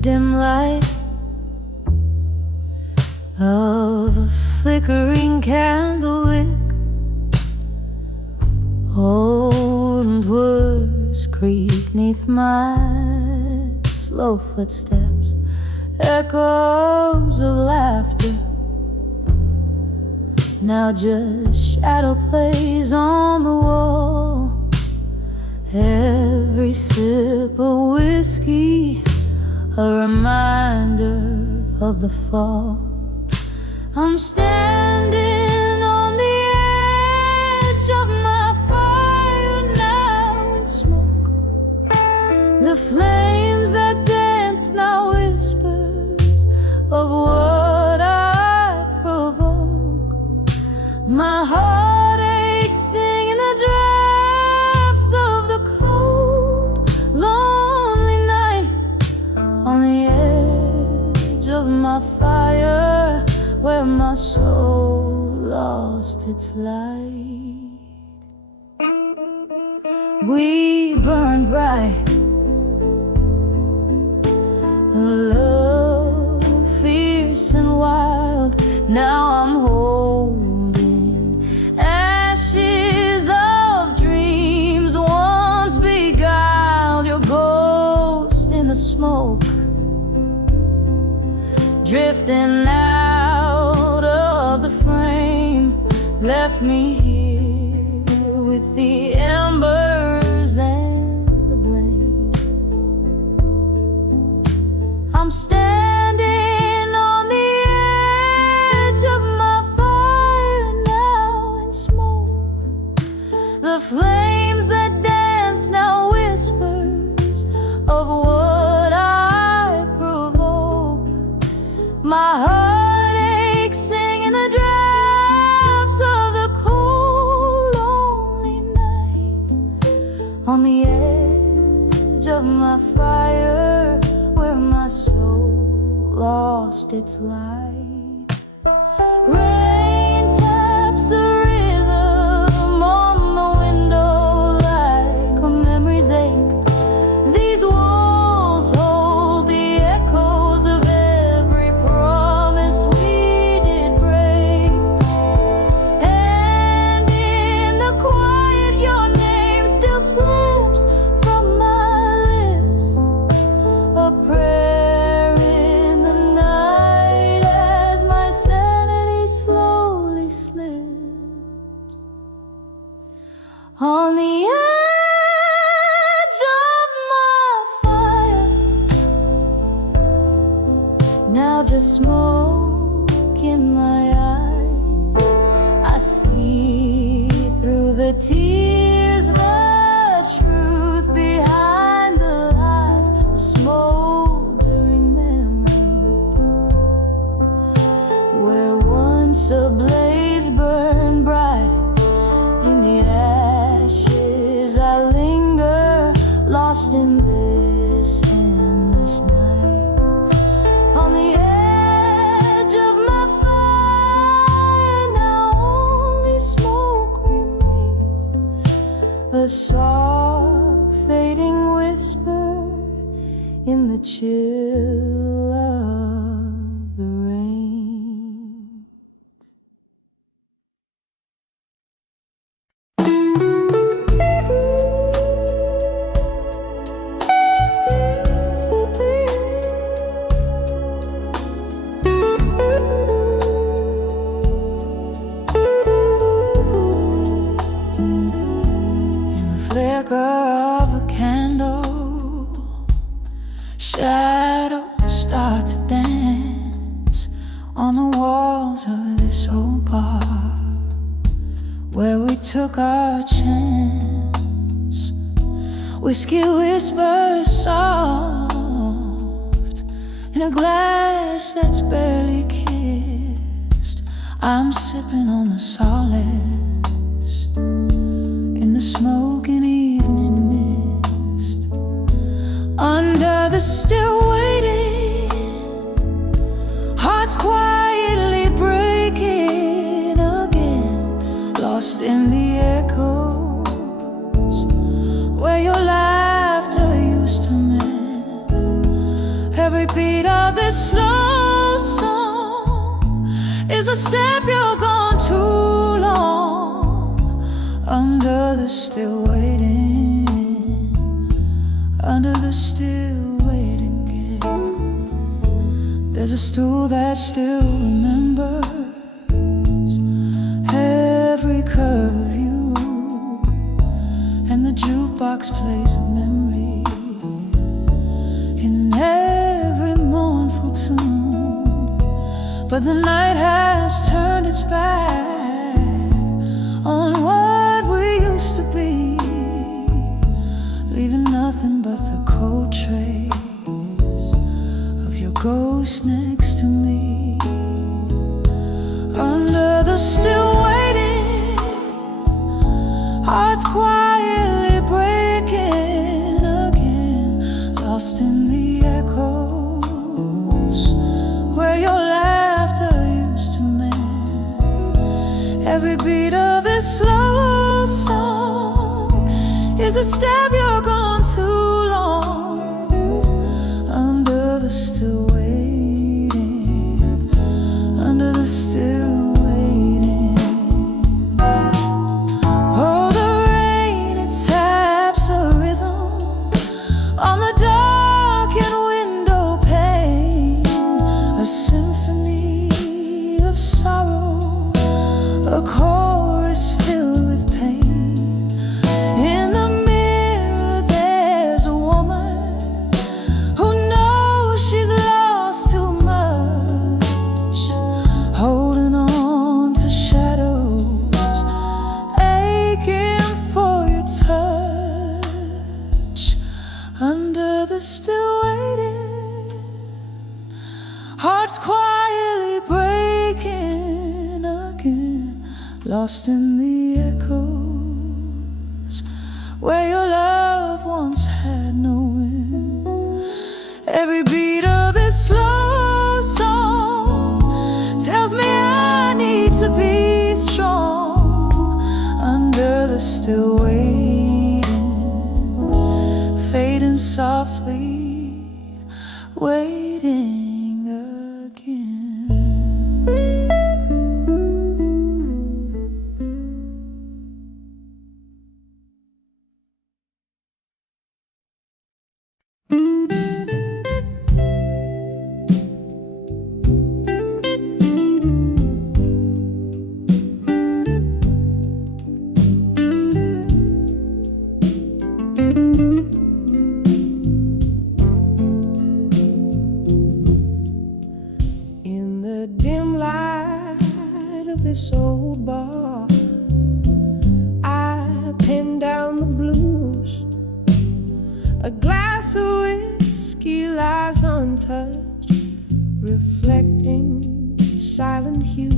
dim light of a flickering candle wick. Old words creak neath my slow footsteps, echoes of laughter. Now just shadow plays on the wall. Every sip of whiskey, a reminder of the fall. I'm standing on the edge of my fire now in smoke. The flames that dance now whispers of what I provoke. My heart aches singing the drafts of the cold, lonely night. On the edge of my fire, where my soul lost its light. We burn bright, a love fierce and wild. Now I'm holding ashes of dreams once beguiled. Your ghost in the smoke, drifting out of the frame, left me here with the embers and the blame. I'm standing on the edge of my fire now in smoke. The flames that dance now whispers of what I provoke. My heart aches singing the drafts of the cold, lonely night. On the edge of my fire, where my soul lost its light. Rain taps a rhythm on the window like a memory's ache. These walls hold the echoes of every promise we did break. And in the quiet, your name still slips from my lips, a prayer in the night as my sanity slowly slips. On the edge of my fire, now just smoke in my eyes. I see through the tears the truth behind the lies, a smoldering memory. Where once a blaze burned bright, in the ashes I linger, lost in this endless night. On the edge of my fire, now only smoke remains, a soft fading whisper in the chill of the rain. Flicker of a candle, shadows start to dance on the walls of this old bar where we took our chance. Whiskey whispers soft in a glass that's barely kissed. I'm sipping on the solace in the smoking evening mist. Under the still waiting, hearts quietly breaking again, lost in the echoes where your laughter used to mend. Every this slow song is a step you're gone too long. Under the still waiting, under the still waiting game. There's a stool that still remembers every curve of you, and the jukebox plays a memory in every mournful tune. But the night has turned its back on what we used to be, leaving nothing but the cold trace of your ghost next to me. Under the still waiting, hearts quietly breaking again, lost in the echoes where your laughter used to mend. Every beat of this slow song is a step you're gone too long. Under the still waiting, under the still waiting. Oh, the rain, it taps a rhythm on the darkened window pane, a symphony of sorrow, a chorus filled with pain. In the mirror there's a woman who knows she's lost too much, holding on to shadows, aching for your touch. Under the still waiting, hearts quietly breaking again, lost in the echoes where your love once had no end. Every beat of this slow song tells me I need to be strong. Under the still waiting, fading softly, waiting again. In the dim light of this old bar, I pen down the blues. A glass of whiskey lies untouched, reflecting silent hues.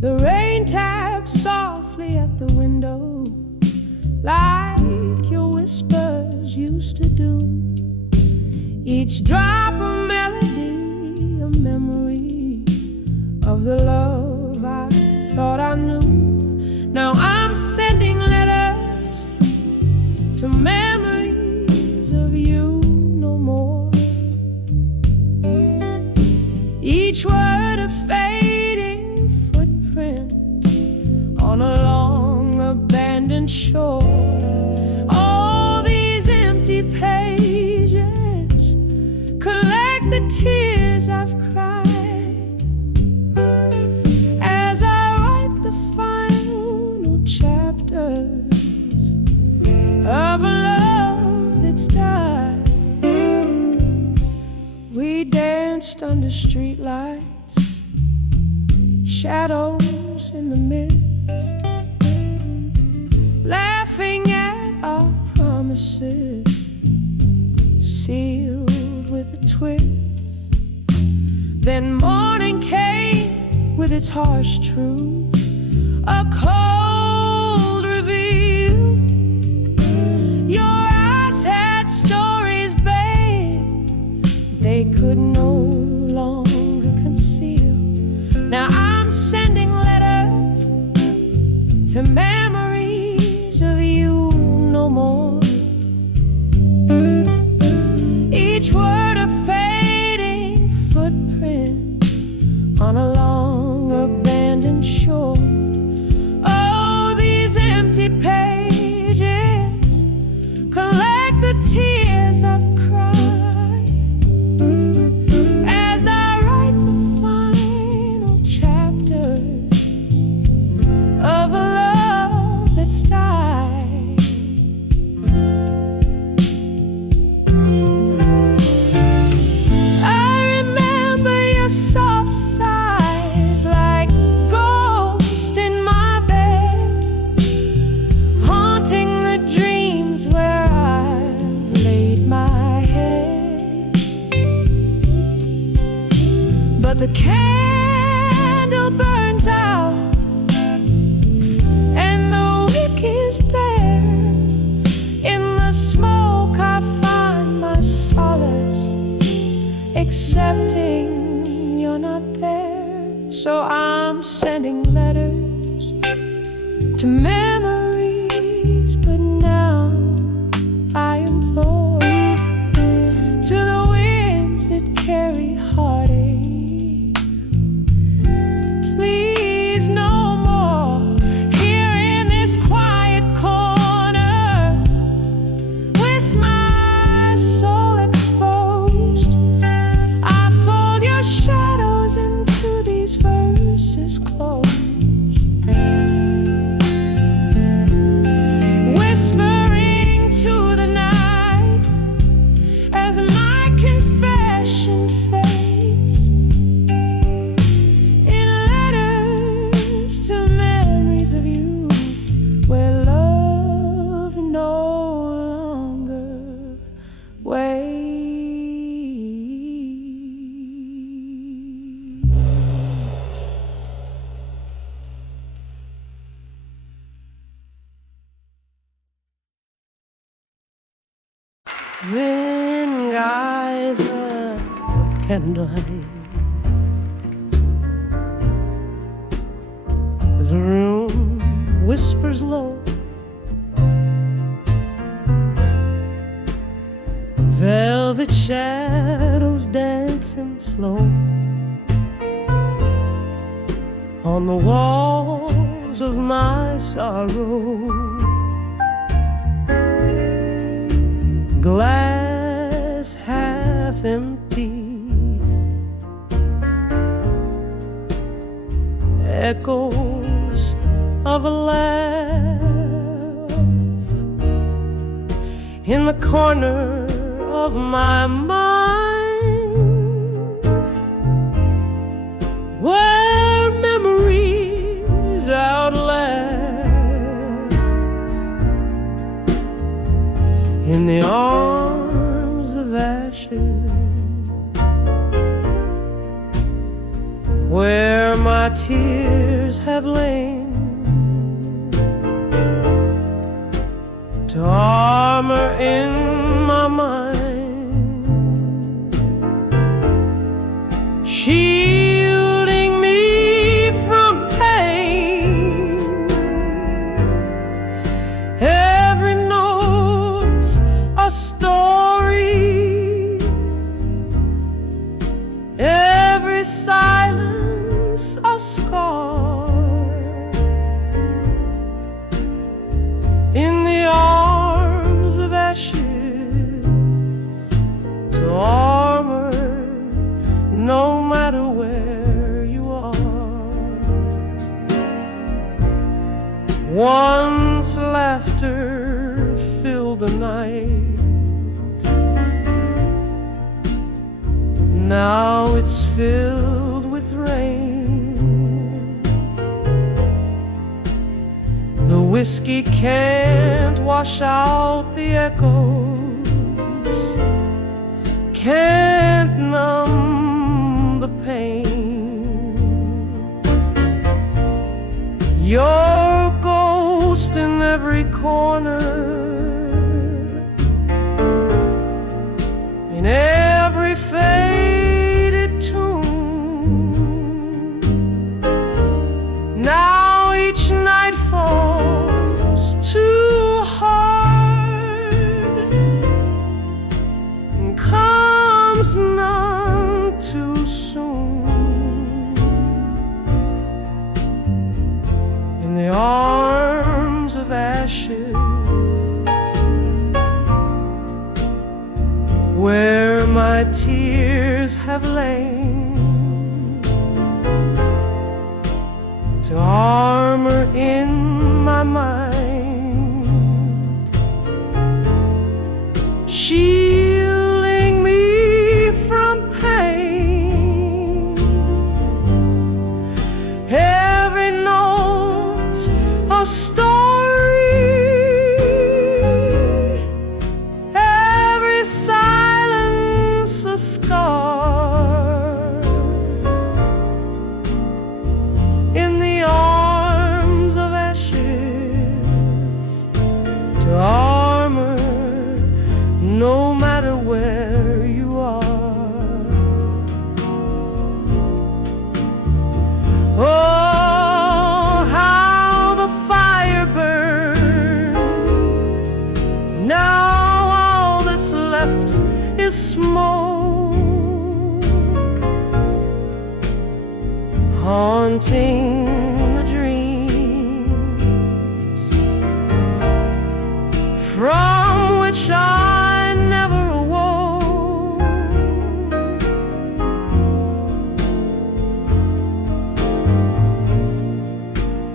The rain taps softly at the window, like your whispers used to do. Each drop a melody, a memory of the love I thought I knew. Now I'm sending letters to memories of you no more. Each word a fading footprint on a long abandoned shore. All these empty pages collect the tears I've cried as I write the final chapters of a love that's died. We danced under streetlights, shadows in the mist, laughing at our promises, sealed with a twist. Then morning came with its harsh truth, a cold reveal. Your eyes had stories, babe, they could no longer conceal. Now I'm sending letters to memories of you no more. Each word a fade, Then geyser of candlelight, the room whispers low, velvet shadows dancing slow on the walls of my sorrow. Glass half empty, echoes of a laugh in the corner of my mind, where memories outlast. In the arms of ashes, where my tears have lain, to armor in my mind, shielding me from pain. Every note's a story, every silence a scar. In the arms of ashes, to armor no matter where you are. Once laughter filled the night, now it's filled with rain. The whiskey can't wash out the echoes, can't numb the pain. Your ghost in every corner, in every faded tune. Now each night falls too hard and comes none too soon. In the arms of ashes, where my tears have lain, to armor in my mind, shielding me from pain. Every note a story, every silence a scar. In the arms of ashes, to armor no matter where you are. Oh, how the fire burned, now all that's left is smoke, haunting the dreams from which I never awoke.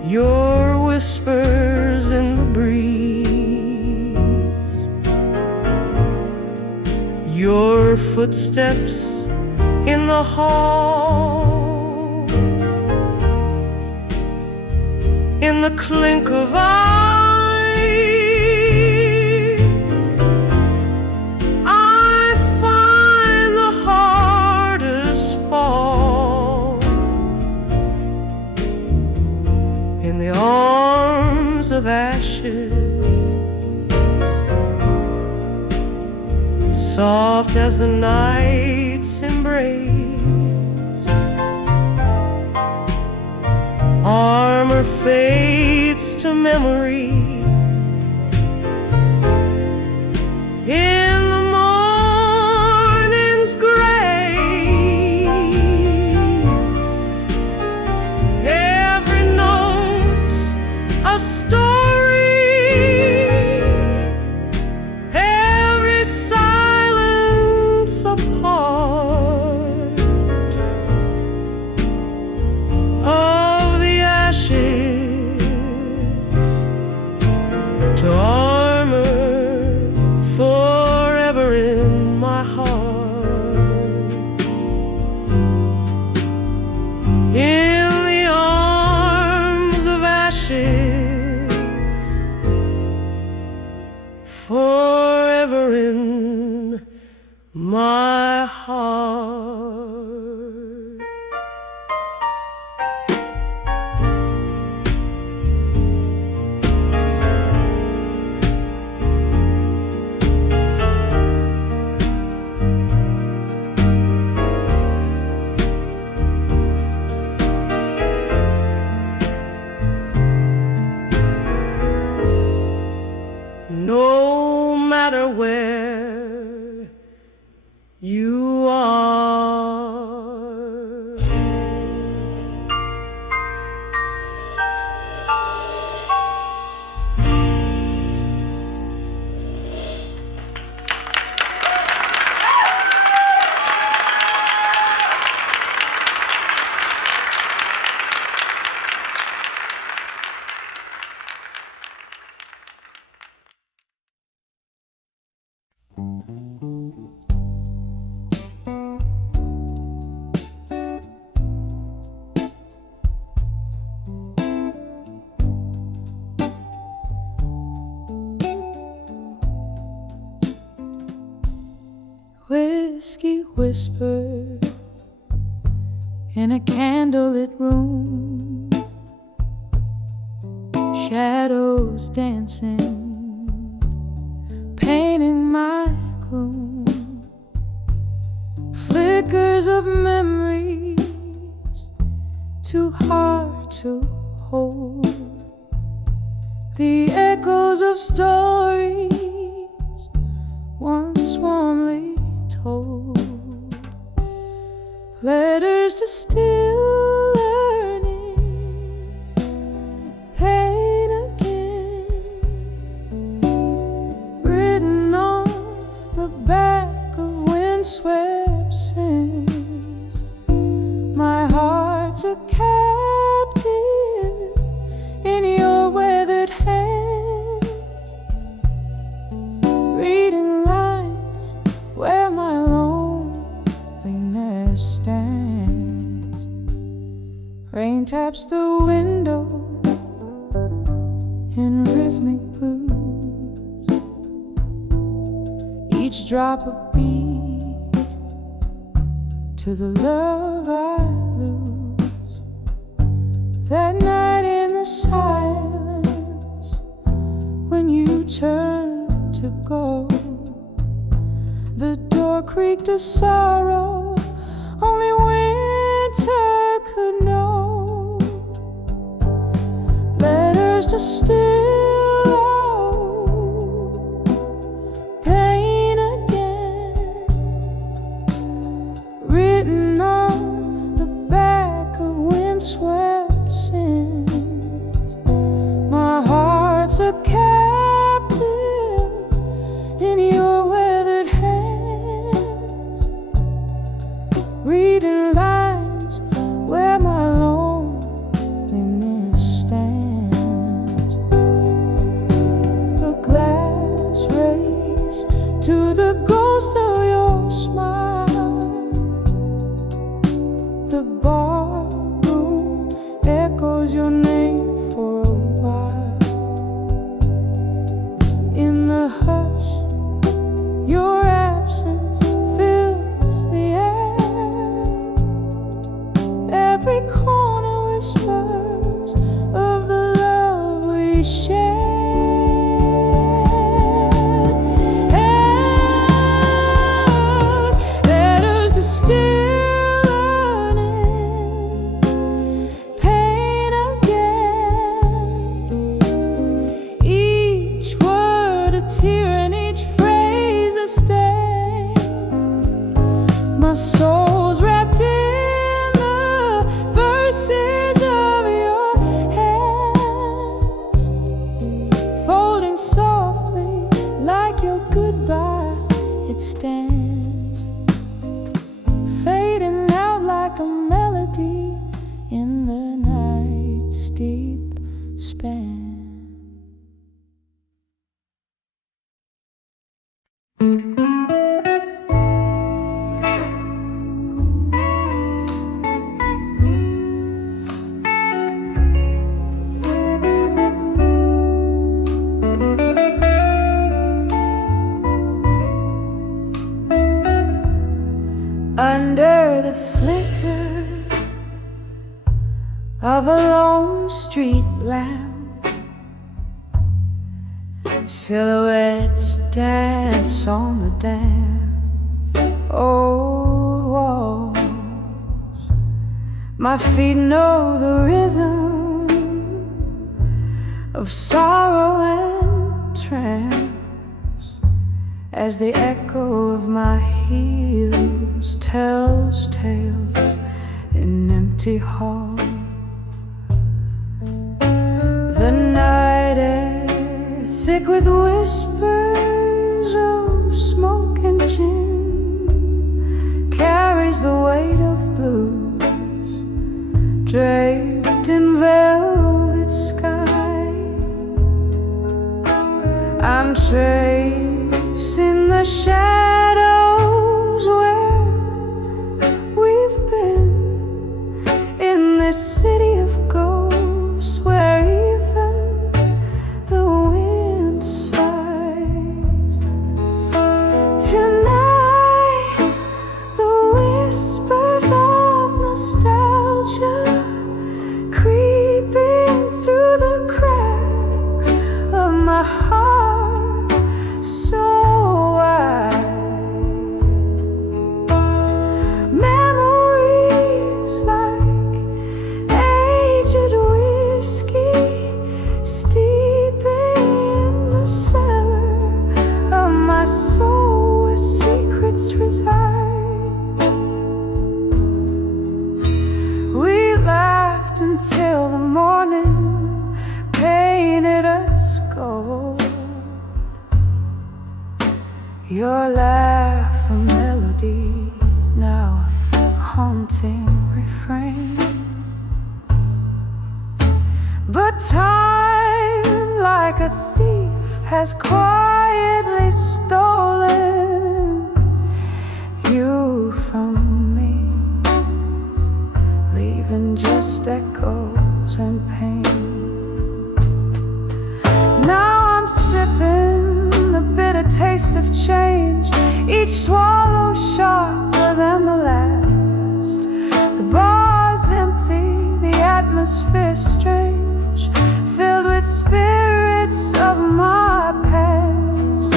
Your whispers in the breeze, your footsteps in the hall, in the clink of eyes, I find the hardest fall. In the arms of ashes, soft as the night's embrace. Armor fades to memory. In the morning's grace, every note a story, every silence a part of the ashes to armor forever in my heart. In the arms of ashes, forever in my heart. No matter where you are, whiskey whisper in a candlelit room, shadows dancing, painting my gloom, flickers of memories too hard to hold, the echoes of stories once warmly told, letters to still learning, pain again, written on the back of windswept sands. My heart's a captive in your weathered hands, reading lines where my loneliness stands. Rain taps the window in rhythmic blues, each drop a beat to the love I lose. That night in the silence, when you turned to go, the door creaked a sorrow only winter could know. Letters to still owe, pain again, written on the back of windswept sands. My heart's a captive in your weathered hands, reading lines where my loneliness stands. A glass race to the ghost of your smile, the barroom echoes your name for a while. In the hush, your absence fills the air. Every corner whispers of the love we shared. And it stands, fading out like a melody in the night's deep span. Under the flicker of a lone street lamp, silhouettes dance on the damp old walls. My feet know the rhythm of sorrow and trance as the echo of my heels tells tales in empty halls. The night air, thick with whispers of smoke and gin, carries the weight of blues, draped in velvet sky. I'm tracing the shadows where we've been in this city of ghosts, where even the wind sighs. Tonight, the whispers of nostalgia creeping through the cracks of my heart, so wide. Memories like aged whiskey steeping in the cellar of my soul, where secrets reside. We laughed until the morning painted us gold. Your laugh a melody, now a haunting refrain. But time, like a thief, has quietly stolen you from me, leaving just echoes and pain. Now I'm sipping the bitter taste of change, each swallow sharper than the last. The bar's empty, the atmosphere strange, filled with spirits of my past.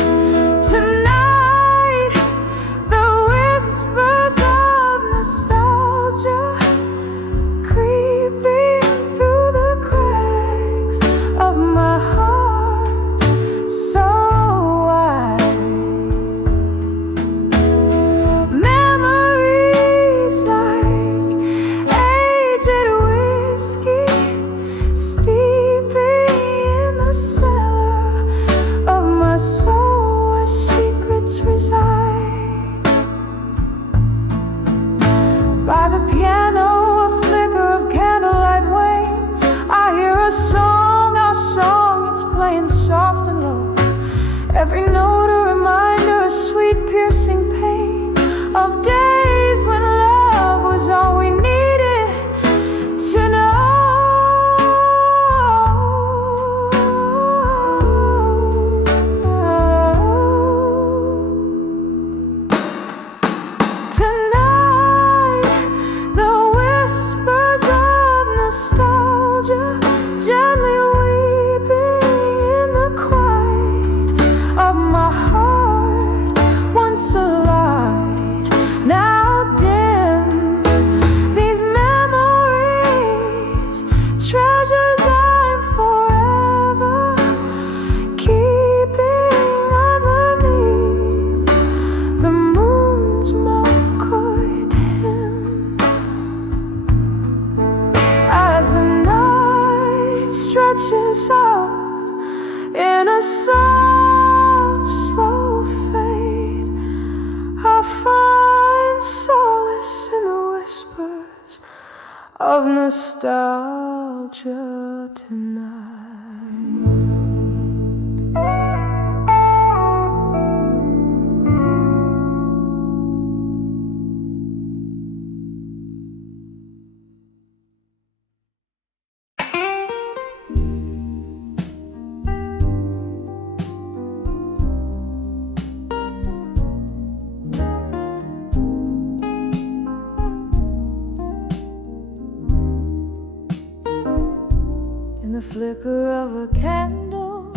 flicker of a candle,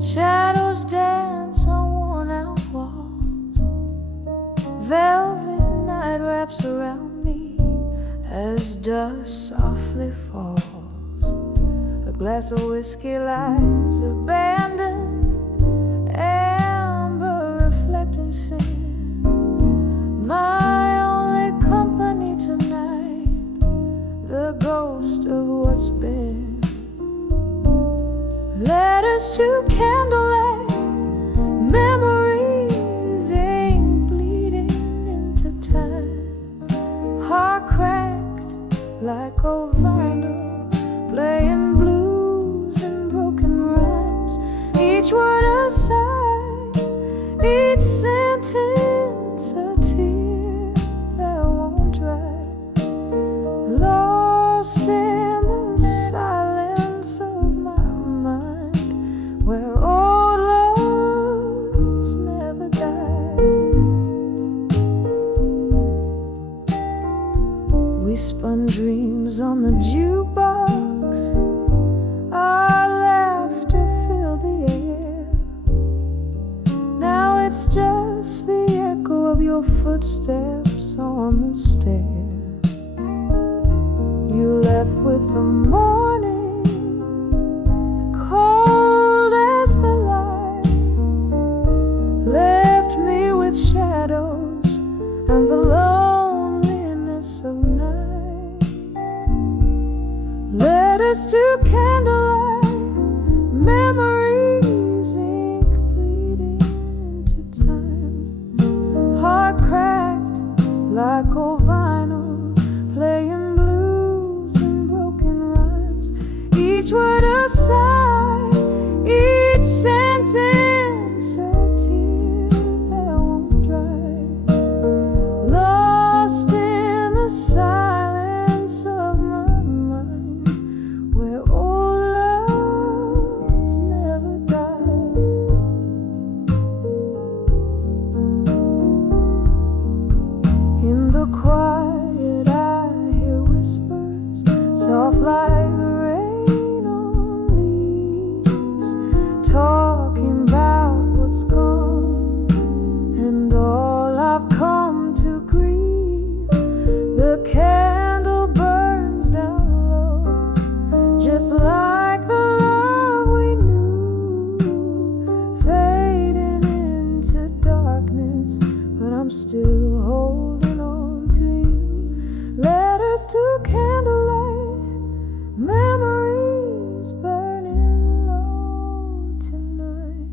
shadows dance on worn-out walls. Velvet night wraps around me as dust softly falls. A glass of whiskey lies abandoned, amber reflecting sin. My only company tonight, the ghost of what's been. Letters to candlelight, memories ink bleeding into time. Heart cracked like old vinyl, playing blues and broken rhymes. Each word a sigh, each sentence a tear that won't dry. Lost in the silence of my mind, where old loves never die. We spun dreams on the jukebox, our laughter filled the air. Now it's just the echo of your footsteps on the stair. You left with the morning, cold as the light. Left me with shadows and the loneliness of night. Letters to candlelight, memories ink bleeding into time. Heart cracked like old vinyl, playing blues and broken rhymes. Each word a sigh, each sentence a tear that won't dry. Lost in the silence of my mind, where old loves never die. In the quiet I hear whispers, soft like the rain on leaves, talking about what's gone and all I've come to grieve. The candle burns down low, just like the love we knew, fading into darkness, but I'm still holding on to you. Letters to candlelight, memories burning low tonight.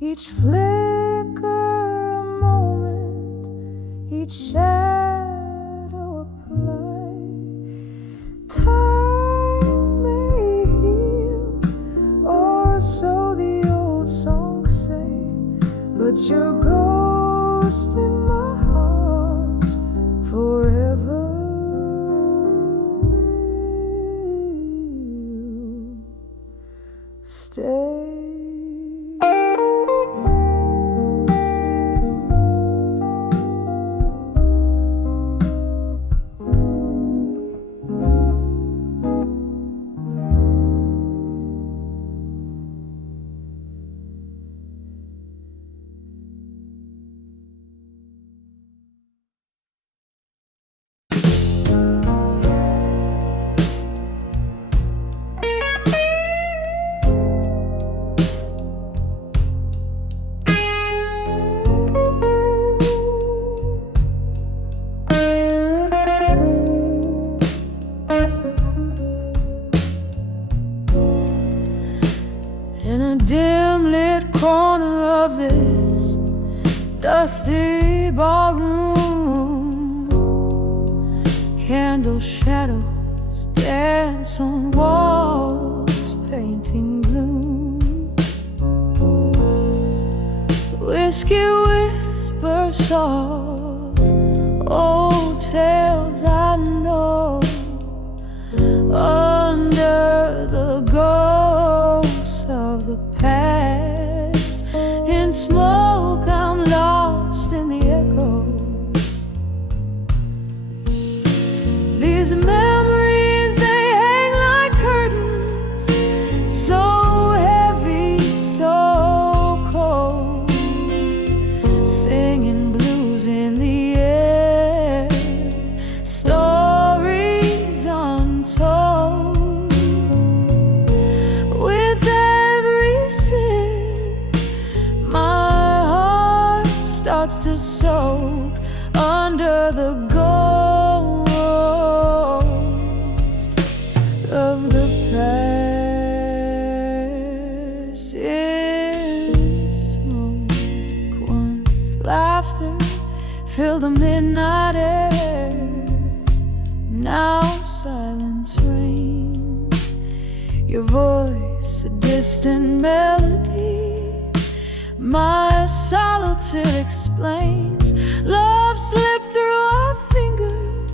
Each flicker a moment, each shadow a plight. Time may heal, or so the old songs say, but your ghost in my heart forever. Stay. In a dim lit corner of this dusty ballroom, candle shadows dance on walls, painting gloom. Whiskey whispers soft, old tales I know, under the ghosts of the past. In smoke I'm lost in the echo. These memories, they hang like curtains starts to soak under the ghost of the past. In smoke, once laughter filled the midnight air. Now silence reigns, your voice a distant melody. My solitude explains. Love slipped through our fingers,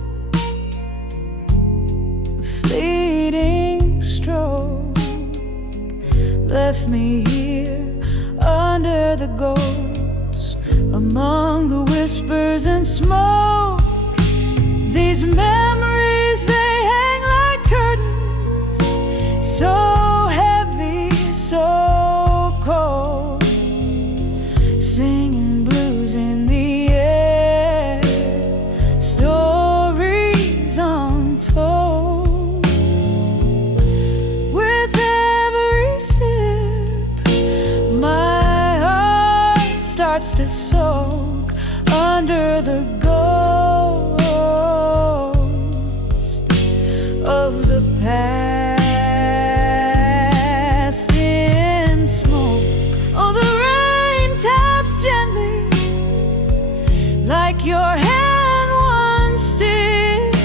a fleeting stroke left me here under the ghost, among the whispers and smoke. These memories, they hang like curtains, so heavy, so cold, singing blues in the air, stories untold. With every sip, my heart starts to soak under the ghost of the past. In smoke, oh, the rain taps gently, like your hand once did,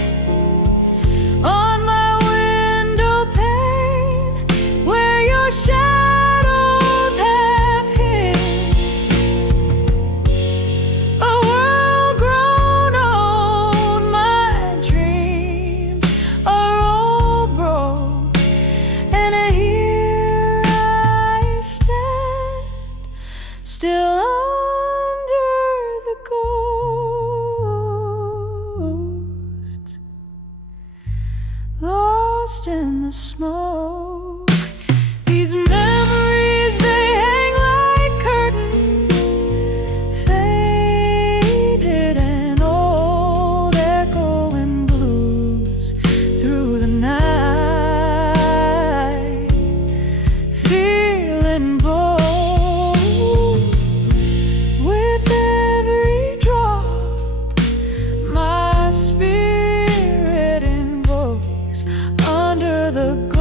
on my window pane, where your shadows have hid. A world grown old, my dreams are all broke, and here I stand, still under the ghost, lost in the smoke. These memories, they hang like curtains, faded and old, echoing blues through the night, feeling bold. With every drop, my spirit invokes under the ghost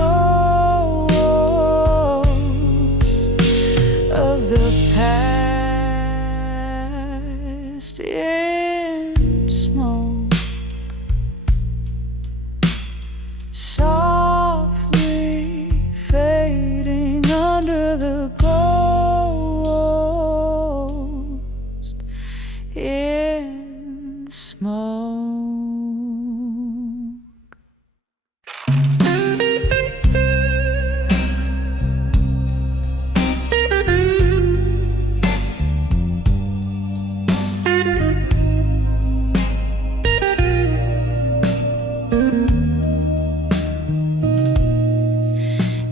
of the past. In smoke, softly fading under the ghost. In smoke.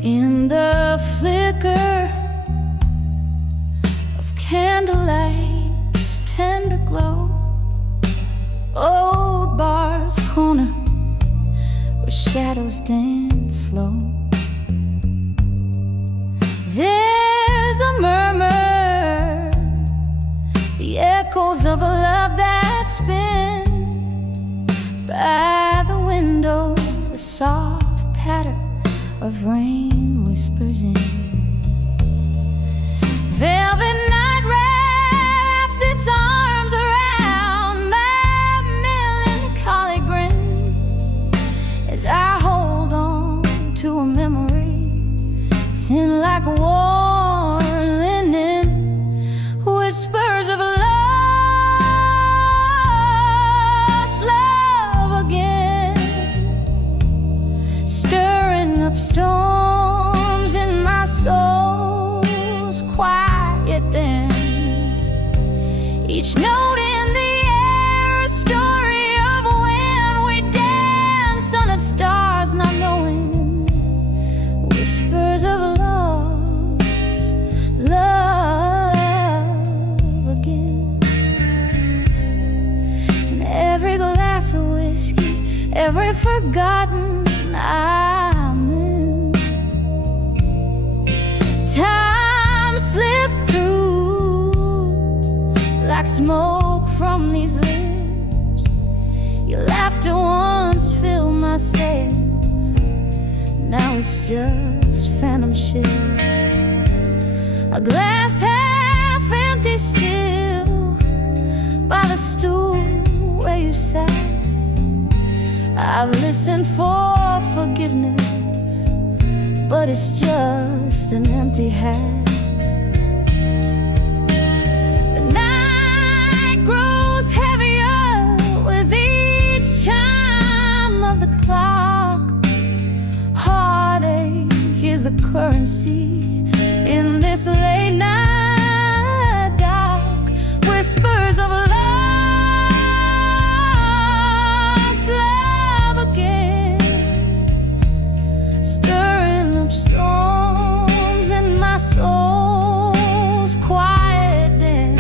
In the flicker of candlelight's tender glow, old bar's corner where shadows dance slow, there's a murmur, the echoes of a love that's been by the window, the soft patter of rain whispers in. Velvet night wraps its arms around my melancholy grin, as I hold on to a memory thin like warm linen, whispers of lost love again, stirring up storms in my soul's quiet den. Each note in the air, a story of when we danced under the stars, not knowing, whispers of love again. And every glass of whiskey, every forgotten amen, time slips through like smoke from these lips. Your laughter once filled my sails. Now it's just phantom shit. A glass half empty still by the stool where you sat. I've listened for forgiveness, but it's just an empty hat. The night grows heavier with each chime of the clock. Heartache is the currency in this late night dark. Whispers of lost love again, stirring up storms in my soul's quiet den.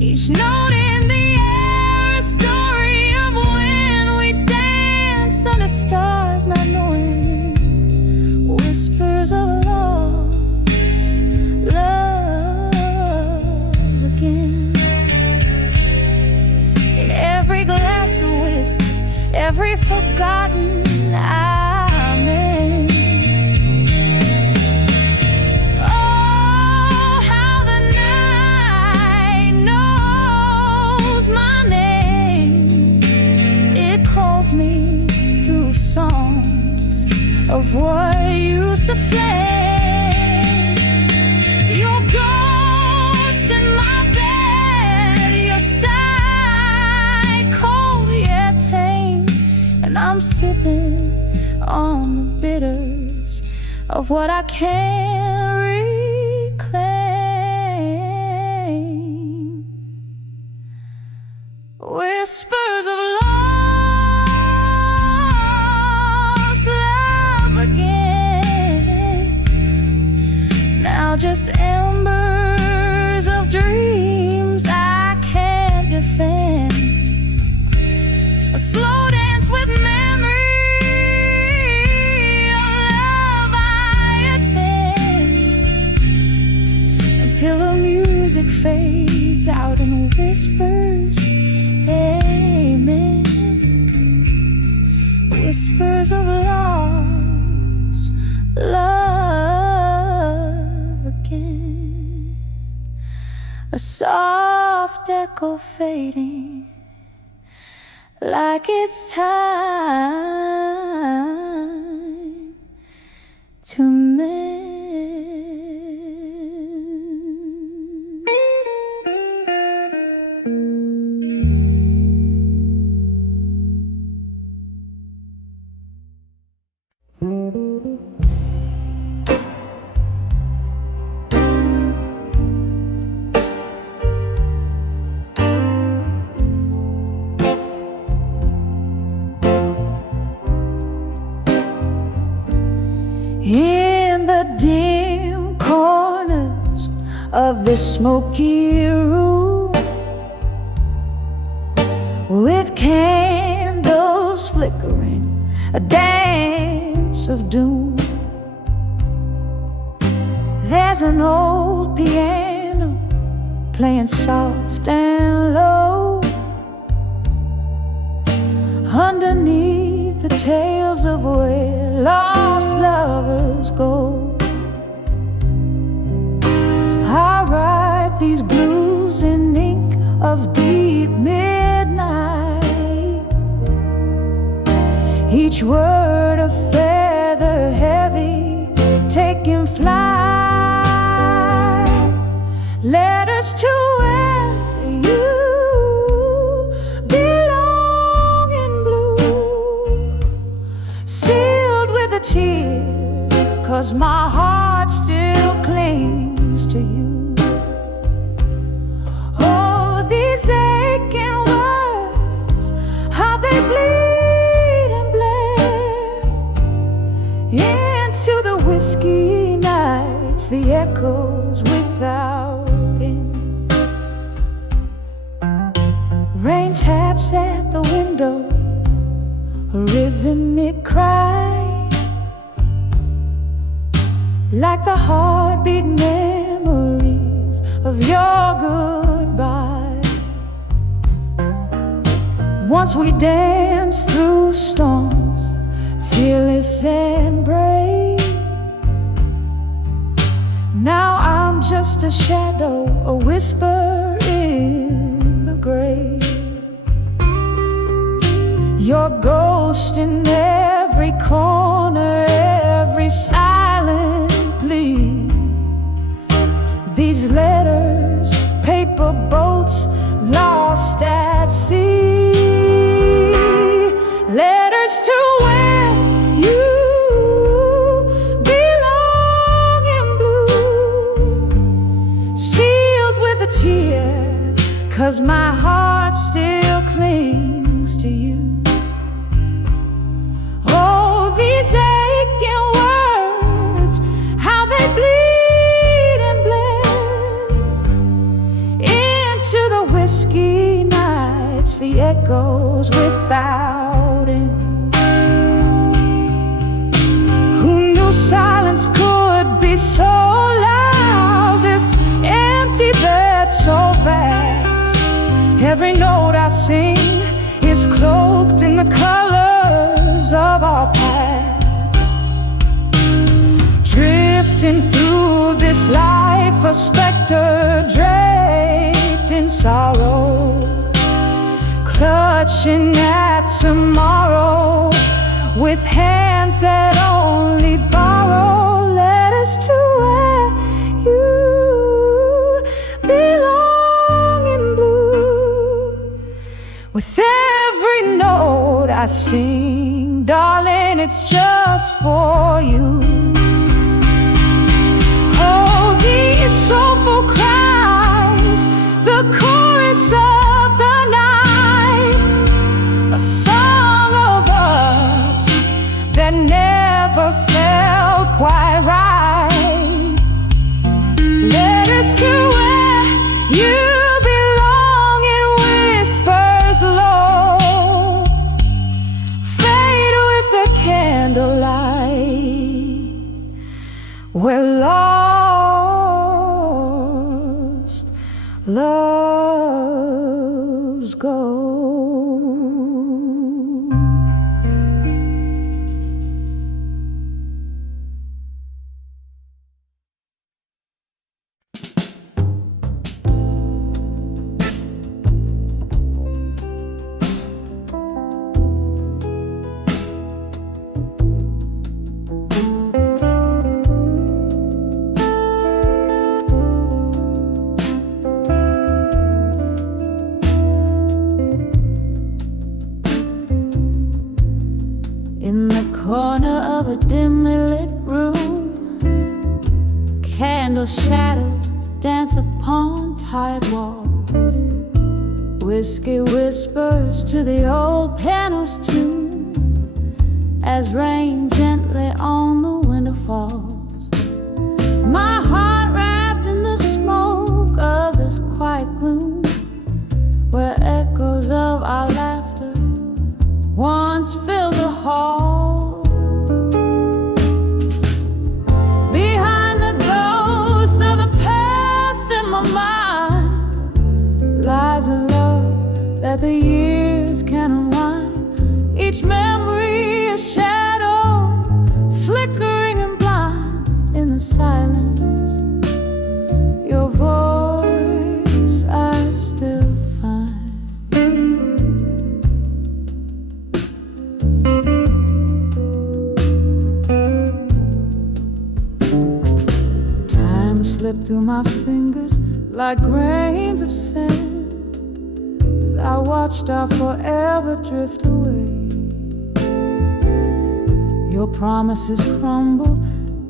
Each note in the air, a story of when we danced under stars, not knowing. Whispers of lost love again. In every glass of whiskey, every forgotten amen. Oh, how the night knows my name. It calls me through songs of what used to flame. Your ghost in my bed, your side cold yet tame. And I'm sipping on the bitters of what I can't reclaim. Whispers of lost love again. Now just embers of dreams I can't defend. A slow dance with memory, a love I attend, until the music fades out and whispers, amen. Whispers of lost love again. A soft echo fading, like it's time to mend. In the dim corners of this smoky room, with candles flickering, a dance of doom, there's an old piano playing soft and low. Underneath the tales of where lost lovers go, I write these blues in ink of deep midnight, each word a feather heavy, taking flight. Letters to where you belong in blue, sealed with a tear, 'cause my heart still clings to you. Oh, these aching words, how they bleed and bled into the whiskey nights, the echoes without end. Rain taps at the window, a rhythmic cry, like the heartbeat memories of your goodbye. Once we danced through storms, fearless and brave. Now I'm just a shadow, a whisper in the grave. Your ghost in every corner, every silent plea. These letters, paper boats lost at sea. Letters to where you belong in blue, sealed with a tear, 'cause my heart still clings to you. Oh, these aching words, how they bleed and blend into the whiskey nights, the echoes without end. Who knew silence could be so loud, this empty bed so vast? Every note I sing is cloaked in the colors of our past. Drifting through this life, a specter draped in sorrow, clutching at tomorrow with hands that only borrow. Letters to where you belong in blue. With every note I sing, darling, it's just for you. Oh, these soulful cries, the chorus of the night, a song of us that never felt quite right. Letters to where you belong in whispers low, fade with the candlelight, where lost loves go. In the corner of a dimly lit room, candle shadows dance upon tired walls. Whiskey whispers to the old piano's tune as rain gently on the window falls. My heart wrapped in the smoke of this quiet gloom, where echoes of our laughter once filled the hall. Behind the ghosts of the past in my mind lies a love that the years can unwind. Each memory a shadow, flickering and blind in the silence. Your voice I still find. Time slipped through my fingers like grains of sand as I watched our forever drift away. Your promises crumbled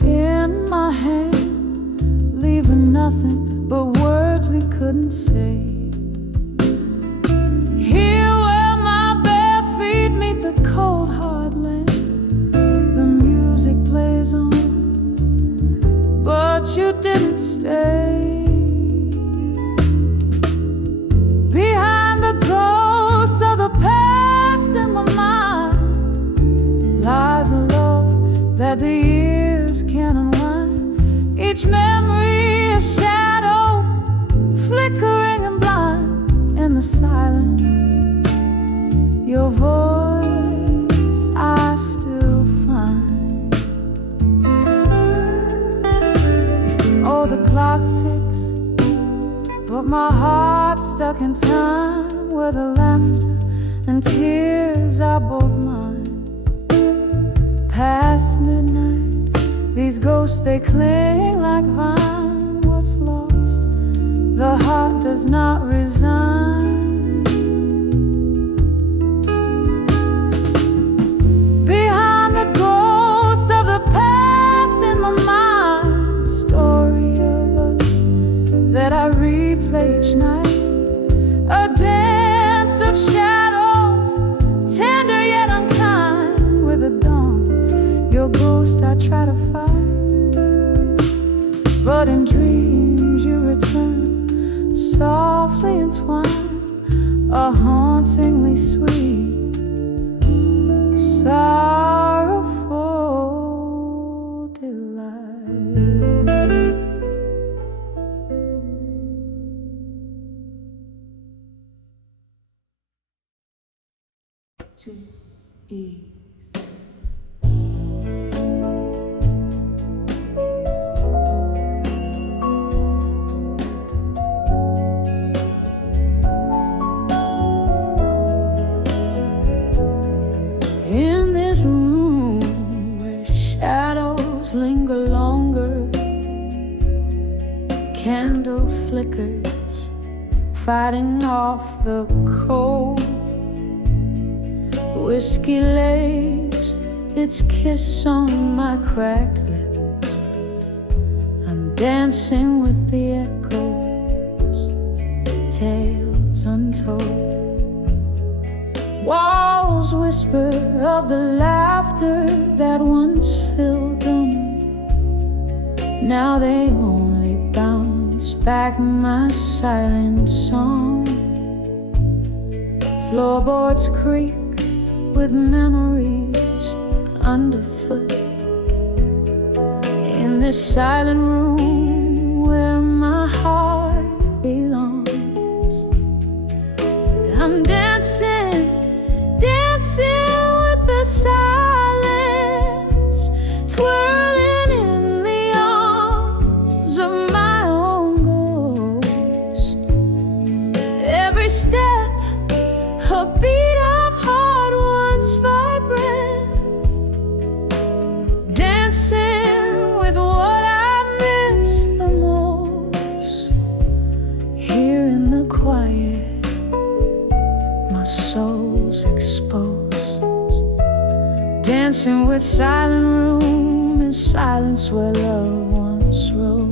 in my hand, leaving nothing but words we couldn't say. Here where my bare feet meet the cold hard land, the music plays on, but you didn't stay. Behind the ghosts of the past in my mind lies a love that the years can't unwind. Each memory a shadow, flickering and blind in the silence. my heart stuck in time, where the laughter and tears are both mine. Past midnight, these ghosts they cling like vine. What's lost, the heart does not resign. Behind the ghosts of the past in my mind, a story of us that I replay each night. A dance of shadows, tender yet unkind. With the dawn, your ghost I try to fight, but in dreams you return, softly entwined, a hauntingly sweet, sorrowful delight. Two, D. In this room where shadows linger longer, candle flickers, fighting off the cold. Whiskey lays its kiss on my cracked lips. I'm dancing with the echoes, tales untold. Walls whisper of the laughter that once filled them. Now they only bounce back my silent song. Floorboards creak with memories underfoot. In this silent room where my heart belongs, I'm dancing, dancing with the silence, twirling in the arms of my own ghost. Every step, a beat of heart once vibrant, dancing with what I miss the most. Here in the quiet, my soul's exposed, dancing with silent room in silence where love once rose.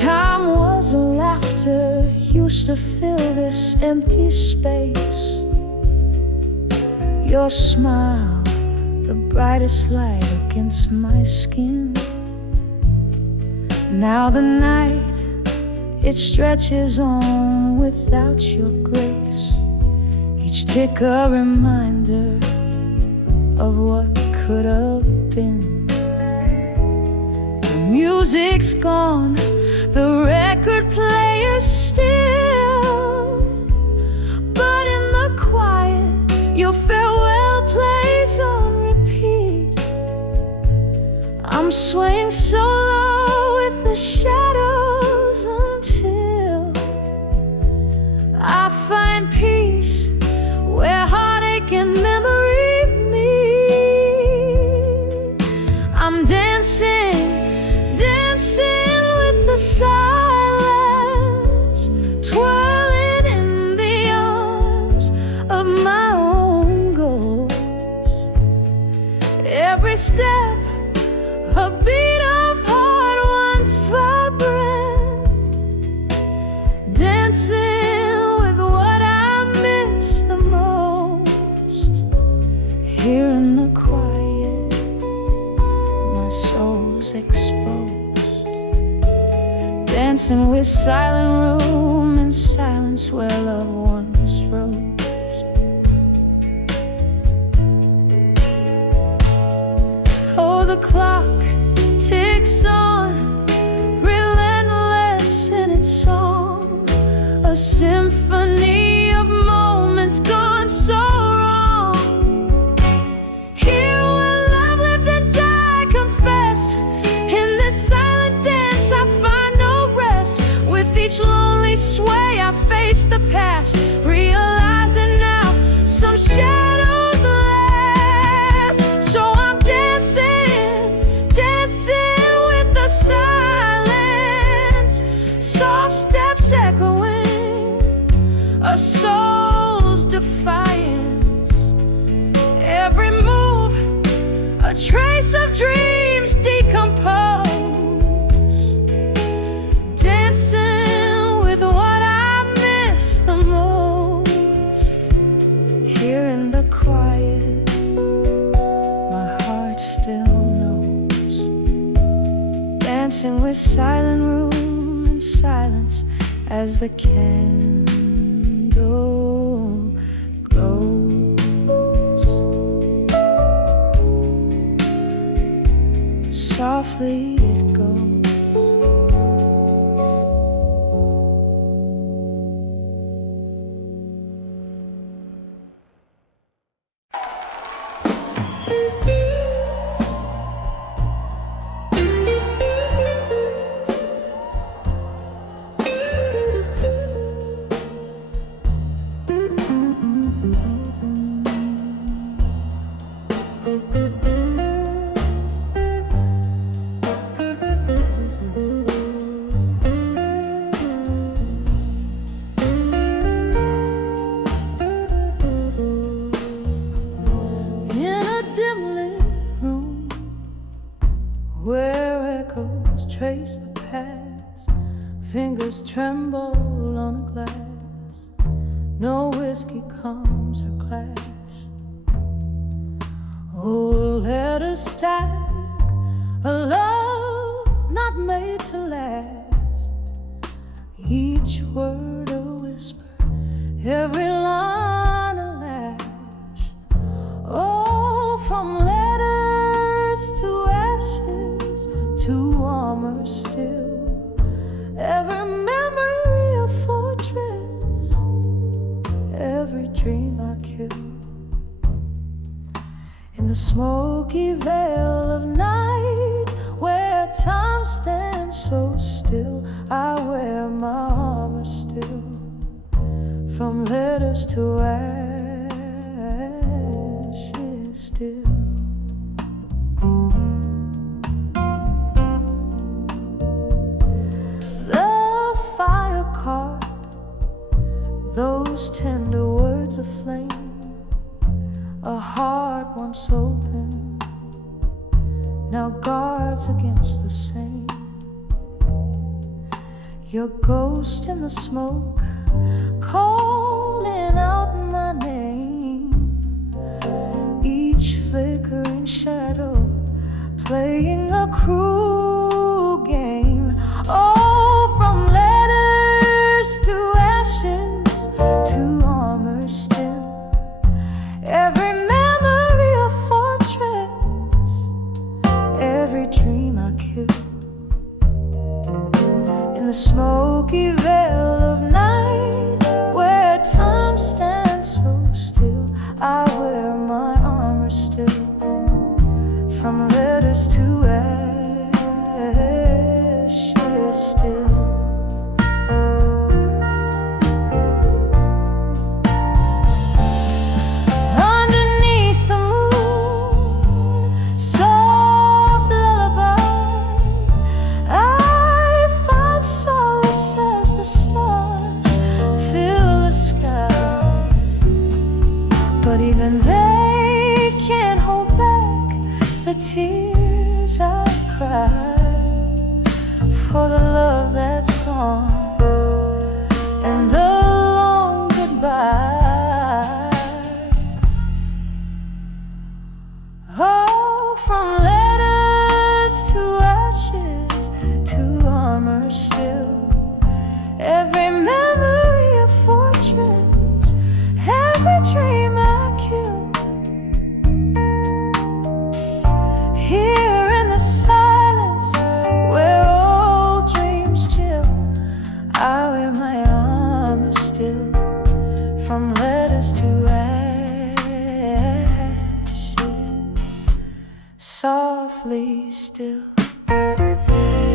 Time was a laughter used to fill this empty space. Your smile, the brightest light against my skin. Now the night, it stretches on without your grace. Each tick a reminder of what could have been. The music's gone, the record player's still, but in the quiet, your farewell plays on repeat. I'm swaying so low with the shadows until I find peace where heartache and memory meet. I'm dancing, dancing with the silence, twirling in the arms of my own ghost. Every step, a beat of heart once vibrant, dancing with what I miss the most. Here in the quiet, my soul's exposed, dancing with silent room and silence where love once rose. Oh, the clock ticks on, relentless in its song, a symphony of moments gone so wrong. Here where love lived and died, confess in silence, soft steps echoing a soul's defiance. Every move, a trace of dreams decompose, dancing with what I miss the most. Here in the quiet, my heart still knows, dancing with silent room and silence as the candle glows. Softly it goes. Trace the past, fingers tremble on a glass. No whiskey comes or clash. Oh, let us stack a love not made to last. Each word a whisper, every line a lash. Oh, from letters to ashes, to warmer still, every memory a fortress, every dream I kill. In the smoky veil of night, where time stands so still, I wear my armor still, from letters to ashes still. Those tender words of flame, a heart once open, now guards against the same. Your ghost in the smoke, calling out my name. Each flickering shadow, playing a cruel game. Oh, from letters to ashes, to armor still, every memory a fortress, every dream I kill. In the smoky veil of night, where time stands so still, I wear my armor still, from letters to ashes still. Tears I cry for the love that's gone and the long goodbye. Oh, from letters to ashes, to armor still, every memory a fortress, every dream I kill. Here in the silence, where old dreams chill, I wear my armor still, from letters to ashes, softly still.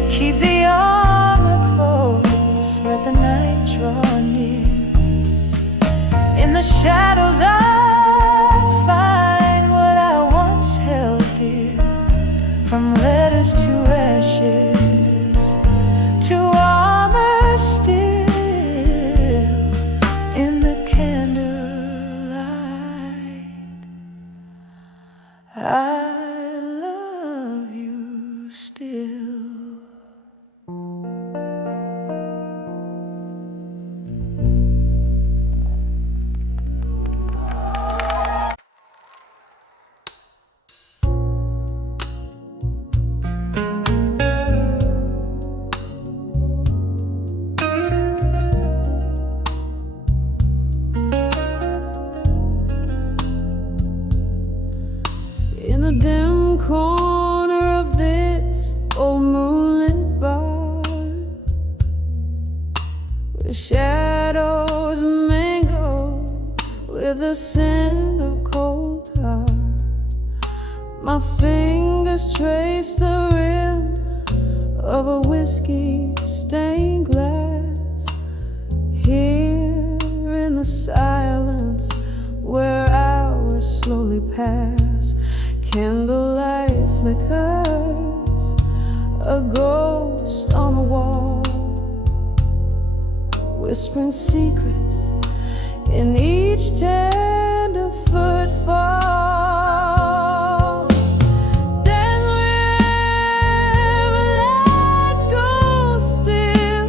Keep the armor close, let the night draw near. In the shadows I find what I once held dear, from letters to ashes. still. In the dim corner of this old moonlit bar, where shadows mingle with the scent of coal tar, my fingers trace the rim of a whiskey-stained glass. Here in the silence where hours slowly pass, candlelight flickers, a ghost on the wall, whispering secrets in each tender footfall. Then we'll let go still,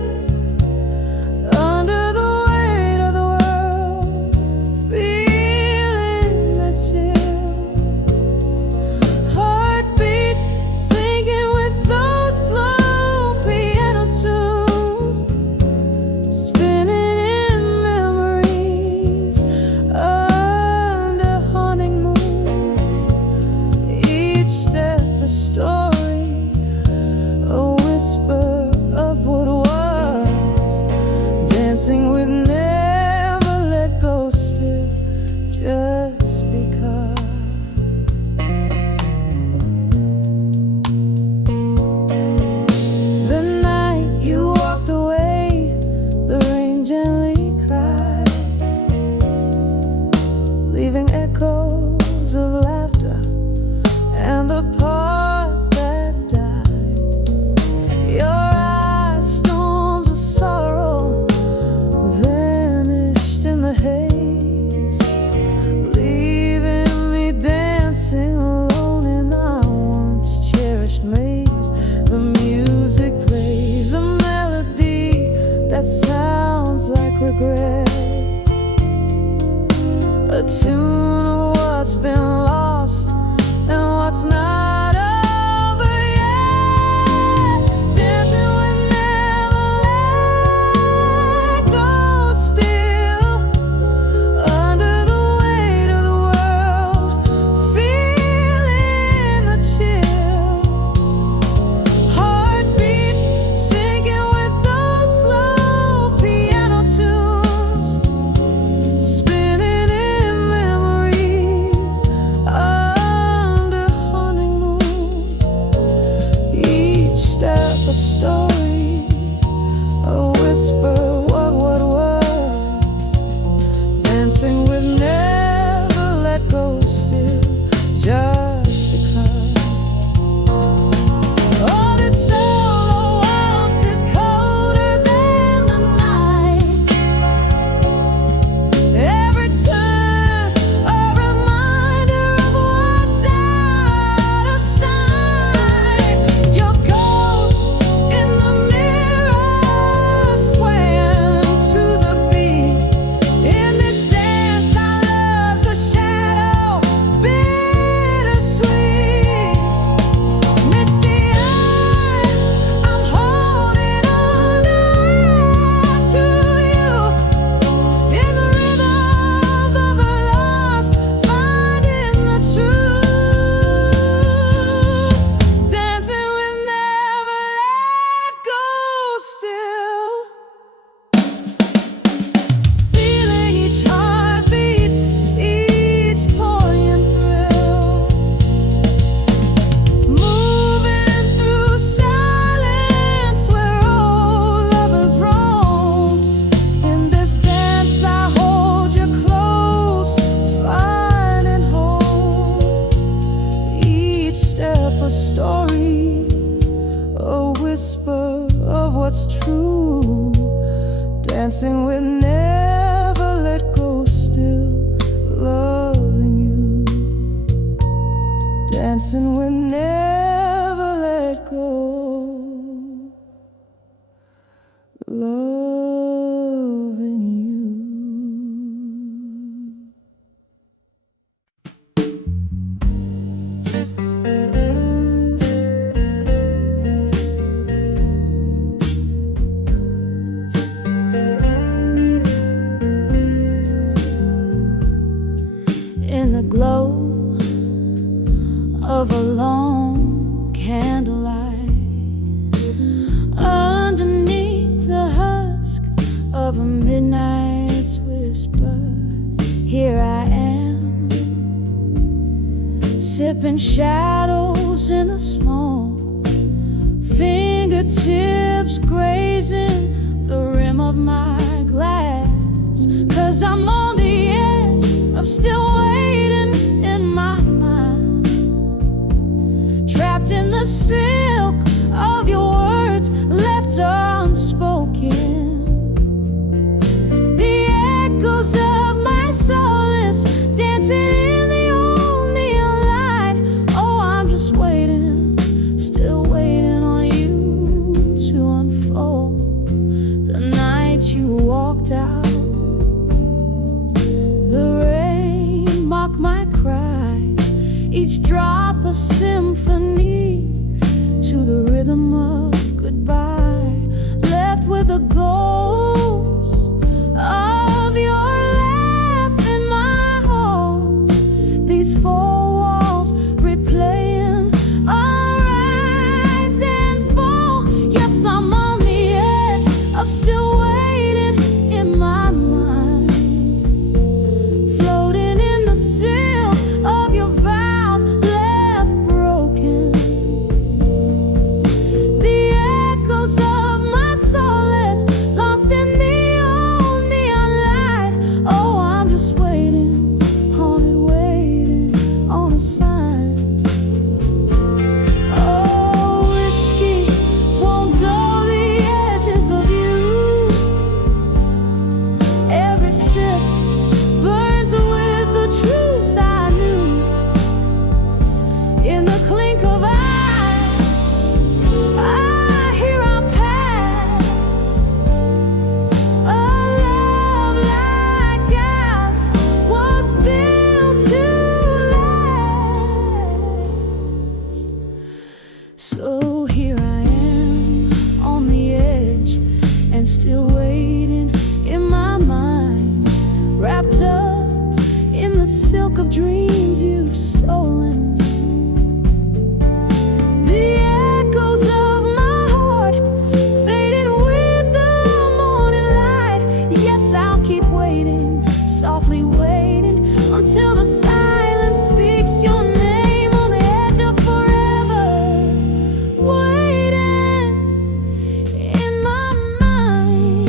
under the weight of the world, feeling the chill. Heartbeat sinking with those slow piano tunes, spinning in memories under haunting moon. Each step a story, a whisper of what was, dancing with never let go still, just because. The night you walked away, the rain gently cried, leaving echoes of laughter and the part that died. Your eyes, storms of sorrow, vanished in the haze, leaving me dancing alone in our once cherished maze. The music plays a melody that sounds like regret, a tune of what's been lost and what's not over yet. Dancing with never let go still, under the weight of the world, feeling the chill. Heartbeat sinking with those slow piano tunes, spinning in memories under haunting moon. Each step a story, a whisper what was, dancing with never let go still, just because. Oh, this solo waltz is colder than the night. Every turn a reminder of what's out of sight. Your ghost in the mirror, swaying to the beat. In this dance, our love's a shadow, bittersweet. Misty eye, I'm holding on to you. In the rhythm of the lost, finding the truth. Dancing with never let go still, feeling each heartbeat, each poignant thrill, moving through silence where old lovers roam. In this dance I hold you close, finding home. Each step a story, a whisper of what's true, dancing with never let go still, loving you, dancing with never let go. loving you. In the glow of a long candlelight, underneath the husk of a midnight's whisper, here I am, sipping shadows in the smoke, fingertips grazing the rim of my glass, 'cause I'm on the edge of still waiting in my mind, trapped in the silk of your words left unspoken. The echoes of my soul is dancing in the old neon light. Oh, I'm just waiting, still waiting on you to unfold. The night you walked out, my cries, each drop a symphony to the rhythm of goodbye, left with a ghost of your laugh in my halls. These four walls replaying our rise and fall. Yes, I'm on the edge of still waiting in my mind, floating in the silk of your vows left broken. The echoes of my soul is lost in the old neon light. Oh, I'm just waiting on it, waiting on a sign. Oh, whiskey won't dull the edges of you. Every sip burns with the truth I knew. In the clink of eyes, I hear our past. A love like ours was built to last. So here I am on the edge and still waiting in my mind, wrapped up in the silk of dreams you've stolen. The echoes of my heart faded with the morning light. Yes, I'll keep waiting, softly waiting until the silence speaks your name on the edge of forever, waiting in my mind.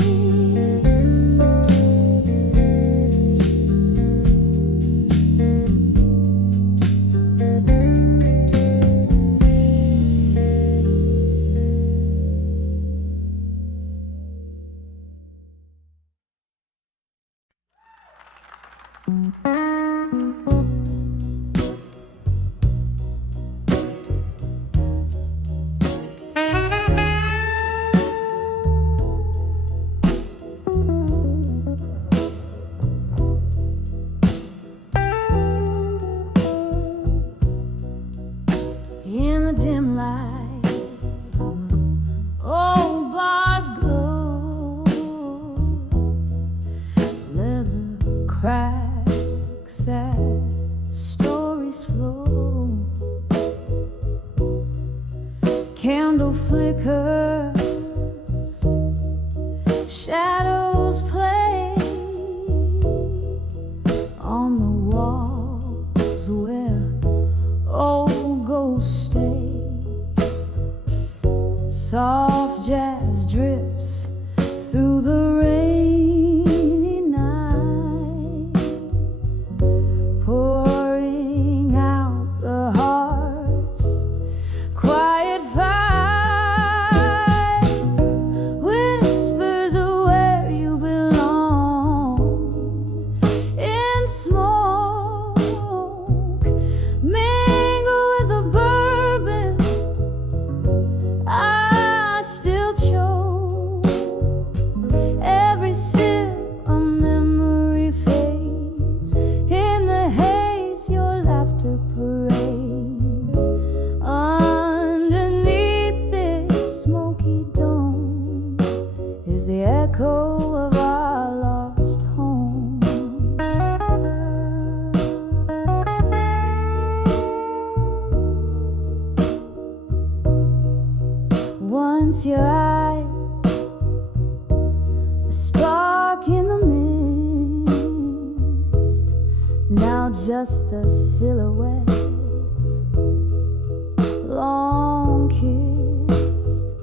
In the dim light, old bars glow, leather cracks as stories flow, candle flickers, shadows play on the walls where old ghosts stay. Soft jazz drips through the rainy night, pouring out the heart's quiet fight. Whispers of where you belong in smoke, mingle with the bourbon I still choke. once your eyes, a spark in the mist, now just a silhouette, long kissed.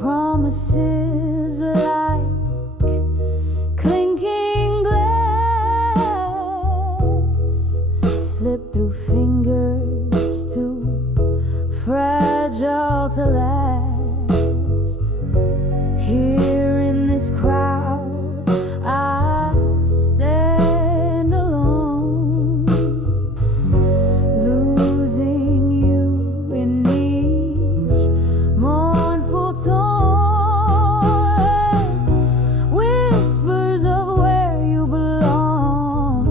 Promises like clinking glass slip through fingers too fragile to last. Here in this crowd I stand alone, losing you in each mournful tone. Whispers of where you belong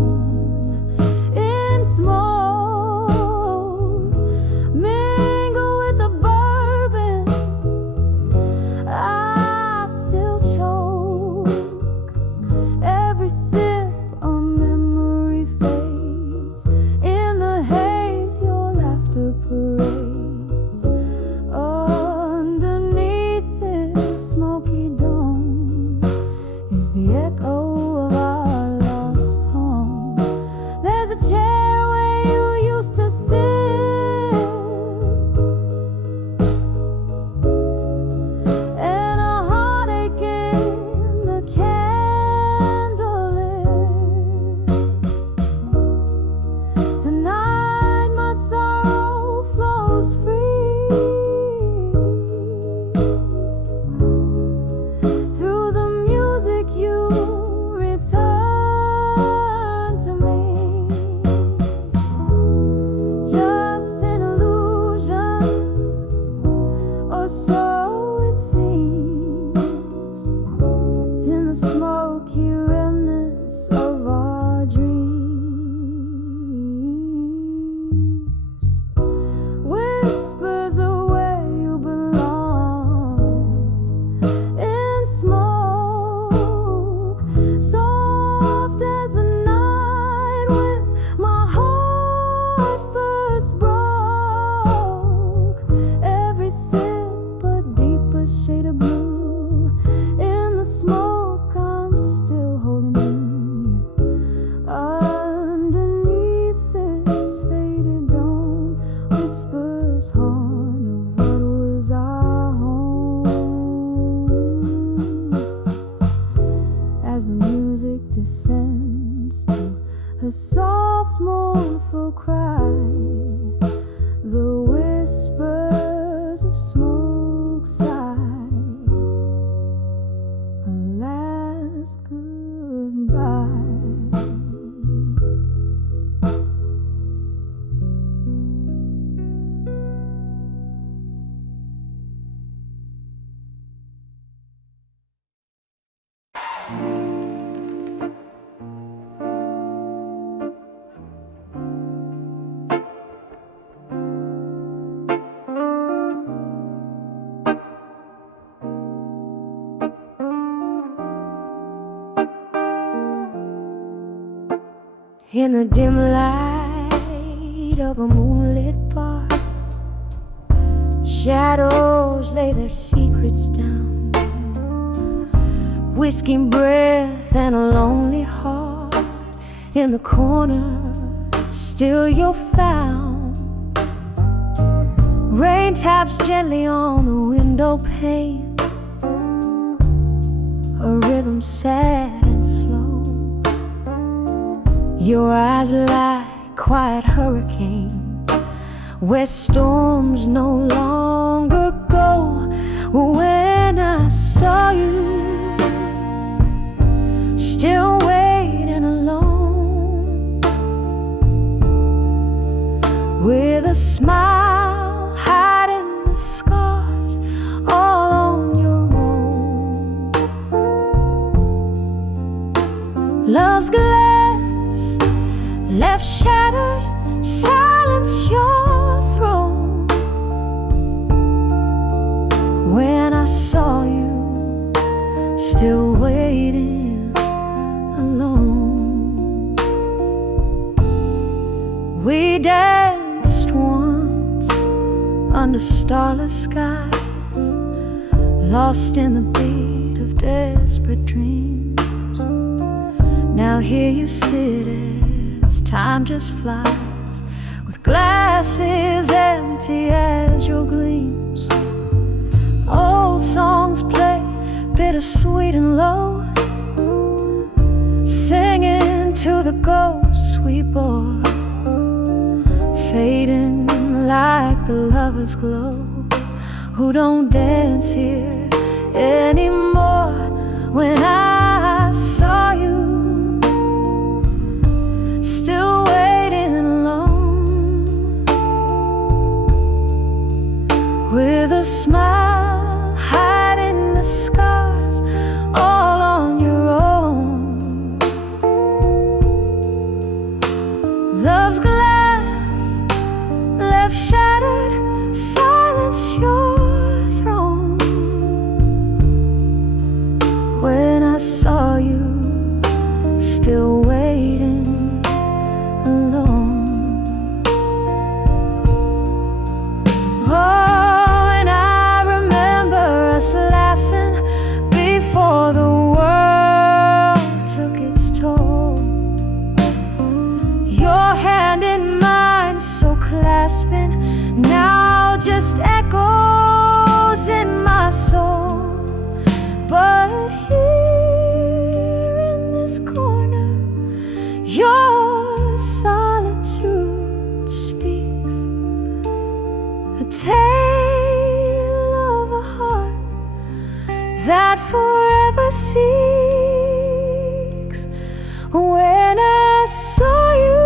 in smoke mingle with the bourbon. I still choke. Every sip a memory fades in the haze. Your laughter parades underneath this smoky dome is the echo of our lost home. There's a chair where you used to sit, and a heartache in the candlelit. Tonight my sorrow flows free through the music. You return to me, just an illusion, or so it seems, in the smoky remnants of our dreams. Whispers of where you belong in smoke, soft as the night when my heart first broke. Every sip a deeper shade of blue. In the smoke I'm still holding you underneath this faded dome. Whispers haunt of what was our home. As the music descends to a soft mournful cry, the whispers of smoke sigh a last goodbye. In the dim light of a moonlit bar, shadows lay their secrets down. Whiskey breath and a lonely heart. In the corner, still you're found. Rain taps gently on the window pane, a rhythm sad and slow. Your eyes like quiet hurricanes where storms no longer go. When I saw you still waiting alone, with a smile hiding the scars all on your own. Love's glass left shattered, silence your throne. When I saw you still waiting alone, we danced once under starless skies, lost in the beat of desperate dreams. Now here you sit as time just flies, with glasses empty as your gleams. Old songs play, bittersweet and low, singing to the ghosts we bore, fading like the lover's glow, who don't dance here anymore. When I saw you, still waiting alone, with a smile hiding the scars all on your own. Love's glass left shattered, silence your throne. When I saw you, still waiting alone. Oh, and I remember us laughing before the world took its toll. Your hand in mine, so clasping, now just echoes in my soul. But here in this corner, your solitude speaks, a tale of a heart that forever seeks. When I saw you,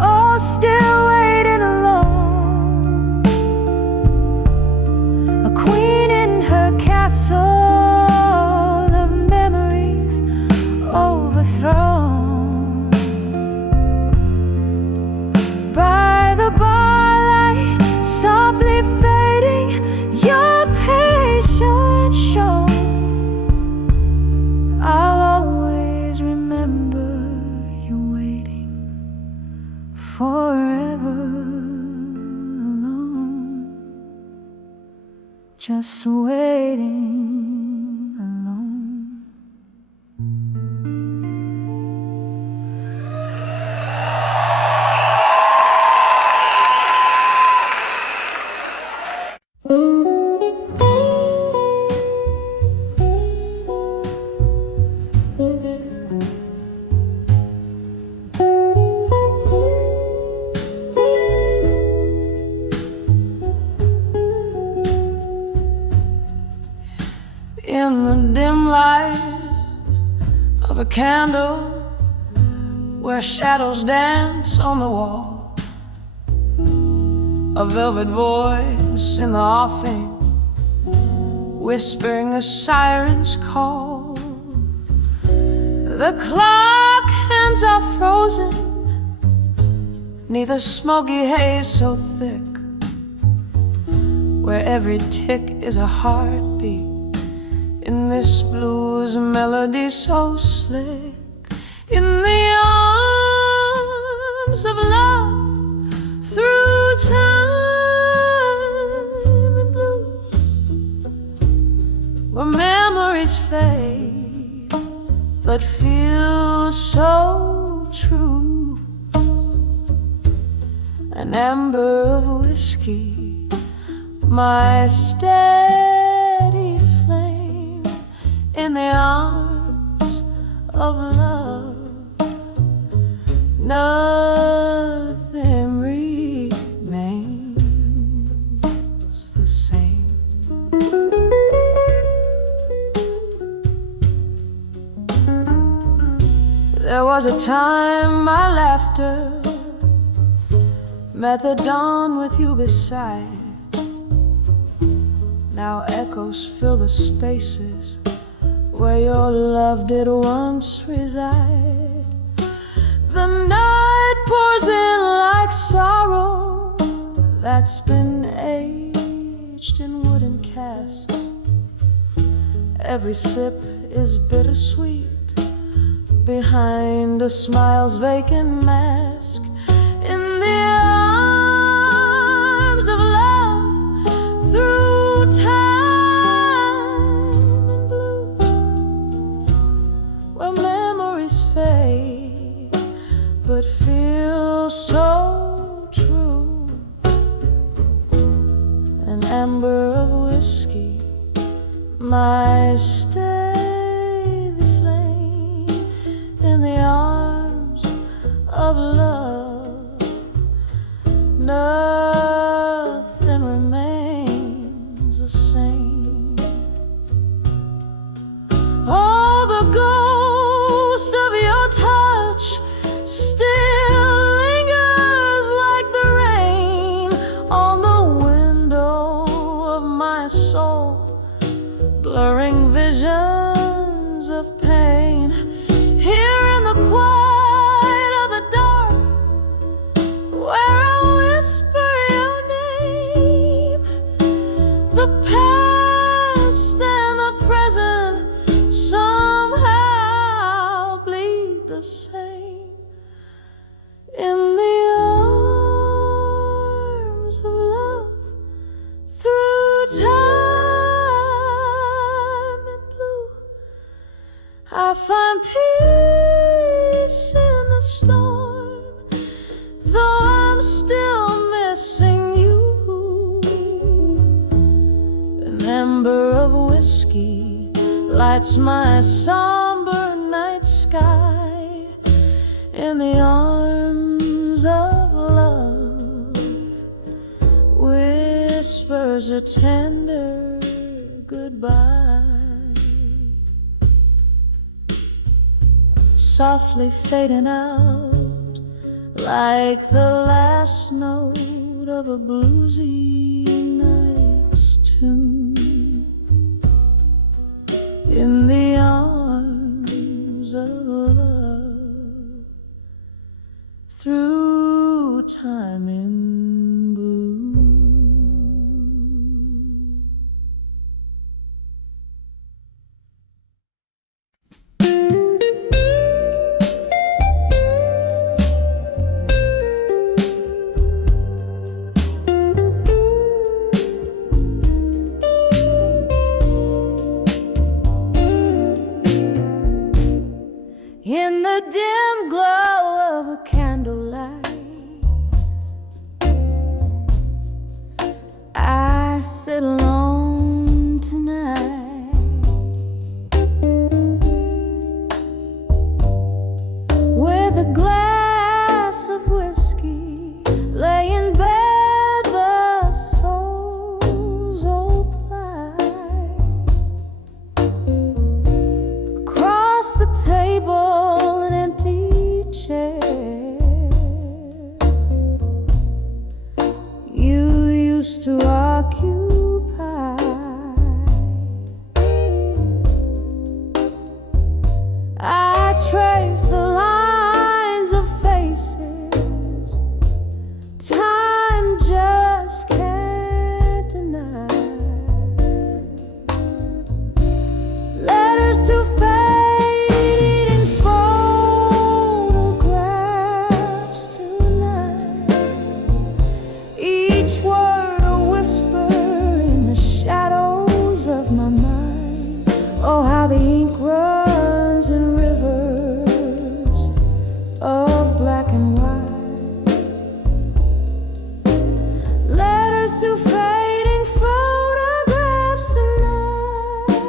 oh, still waiting alone, a queen in her castle of memories overthrown. By the barlight, softly fading, your patience shown. I'll always remember you waiting forever alone, just waiting alone. In the dim light of a candle, where shadows dance on the wall, a velvet voice in the offing, whispering a siren's call. The clock hands are frozen neath a smoky haze so thick, where every tick is a heartbeat in this blues melody so slick. In the arms of love, through time and blue, where memories fade but feel so true. An amber of whiskey, my steady flame, in the arms of love, nothing remains the same. There was a time my laughter met the dawn with you beside. Now echoes fill the spaces where your love did once reside. The night pours in like sorrow that's been aged in wooden casks. Every sip is bittersweet behind a smile's vacant mask. In the arms of love, through time amber of whiskey, my steady flame in the arms of love. Nothing remains the same. Oh, the ghost of your touch still lingers like the rain on the window of my soul, blurring visions of pain. Here in the quiet of the dark, where I whisper your name, the past and the present somehow bleed the same. In the arms of love, through time and blue, I find peace in the storm, though I'm still missing you. An ember of whiskey lights my somber night sky. In the arms of love, whispers a tender goodbye, softly fading out like the last note of a bluesy night's tune. In the arms of love, through time in blue. In the dim glow of a candlelight, I sit alone tonight, with a glass of whiskey, laying bare the soul's old plight. Across the table, an empty chair you used to occupy. I trace the lines of faces time just can't deny. Letters to fading photographs tonight, each word a whisper in the shadows of my mind. Oh, how the ink runs in rivers of black and white. Letters to fading photographs tonight.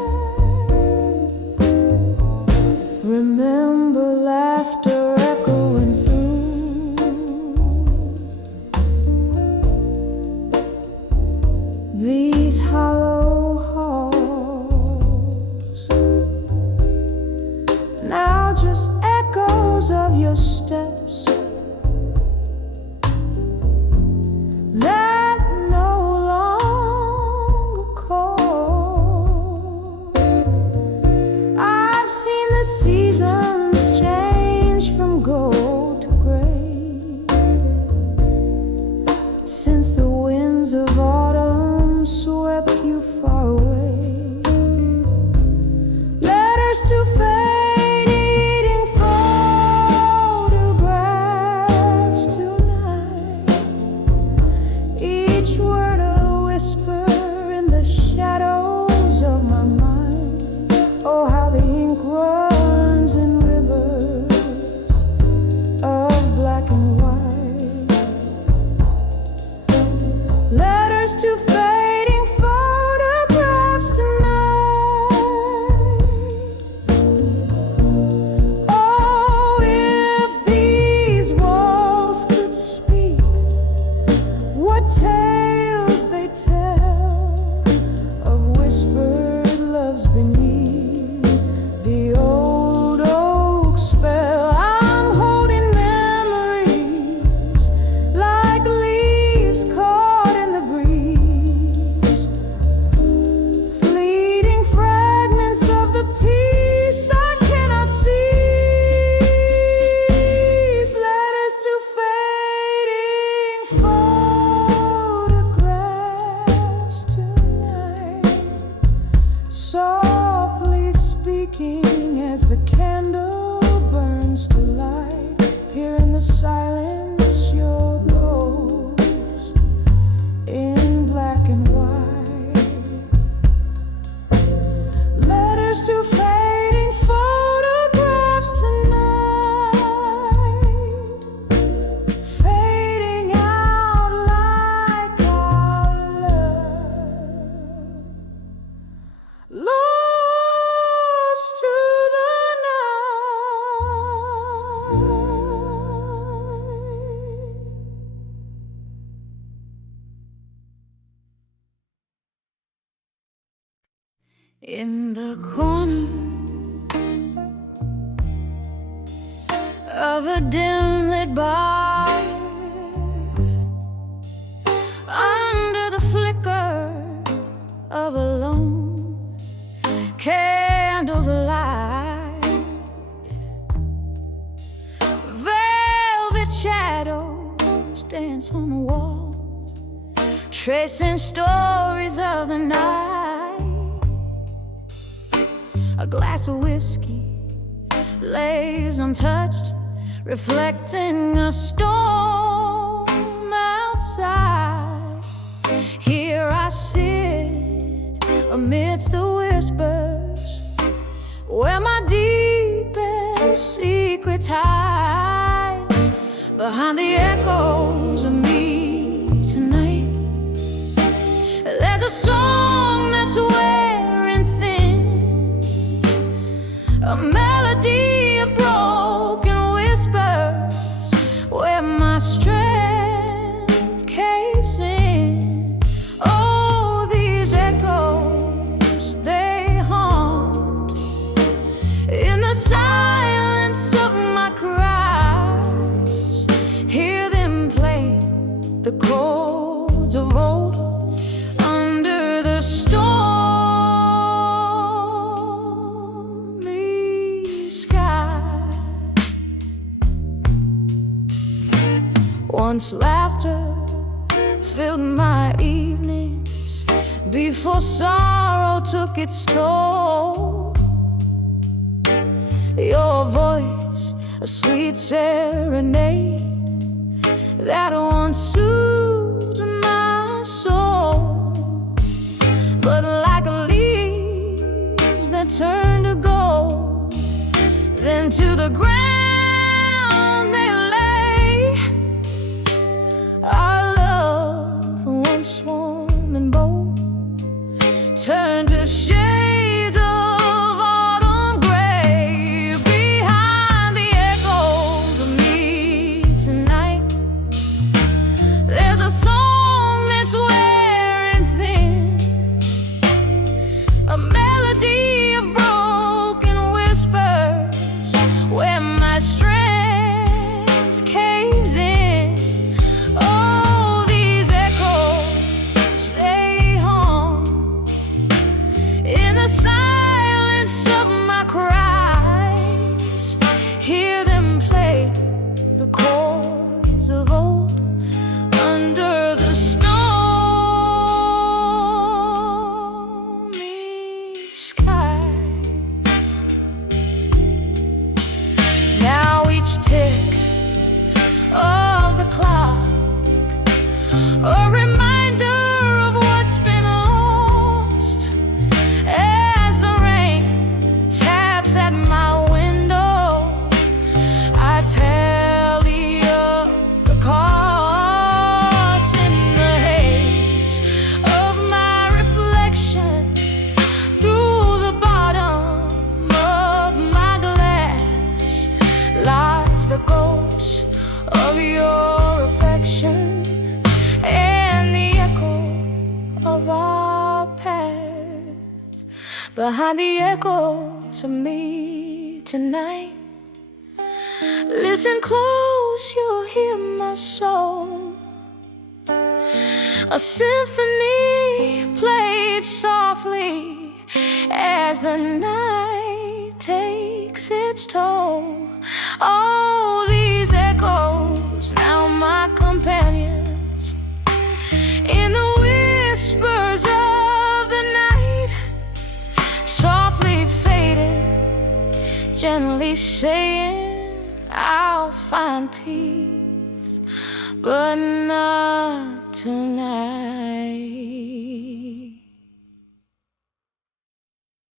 Remember laughter echoing through these hollow halls. Now just echoes of your steps that no longer call. I've seen the seasons change from gold to gray since the winds of autumn swept you far away. Letters to fading photographs tonight, each word a whisper in the shadows of my mind. Oh, how the ink runs in rivers of black and white. Letters to fading smell of whispered loves beneath the old oak spell. I'm holding memories like leaves caught in the breeze, fleeting fragments of the peace I cannot seize. Letters to fading photographs tonight, softly speaking as the candle burns to light. Here in the silence, your ghost in black and white. Letters to fading photographs tonight, fading out like our love, lost to the night. In the corner of a dim-lit bar, under the flicker of a lone candle's light, velvet shadows dance on the walls, tracing stories of the night. A glass of whiskey lays untouched, reflecting a storm outside. Here I sit amidst the whispers, where my deepest secrets hide. Behind the echoes of me tonight, there's a song that's wearing thin, a melody of broken whispers, where my strength caves in. Oh, these echoes, they haunt in the silence of my cries. Hear them play the chords of old under the stormy sky. Once laughter filled my evenings, before sorrow took its toll. Your voice, a sweet serenade that once soothed my soul. But like leaves that turn to gold, then to the ground they lay. Our love, once warm and bold, turned to shades of autumn gray. Behind the echoes of me tonight, there's a song that's wearing thin, a melody of broken whispers, where of our past, behind the echoes of me tonight. Listen close, you'll hear my soul, a symphony played softly as the night takes its toll. Oh, these echoes, now my companions, in the whispers of the night, softly fading, gently saying, I'll find peace, but not tonight.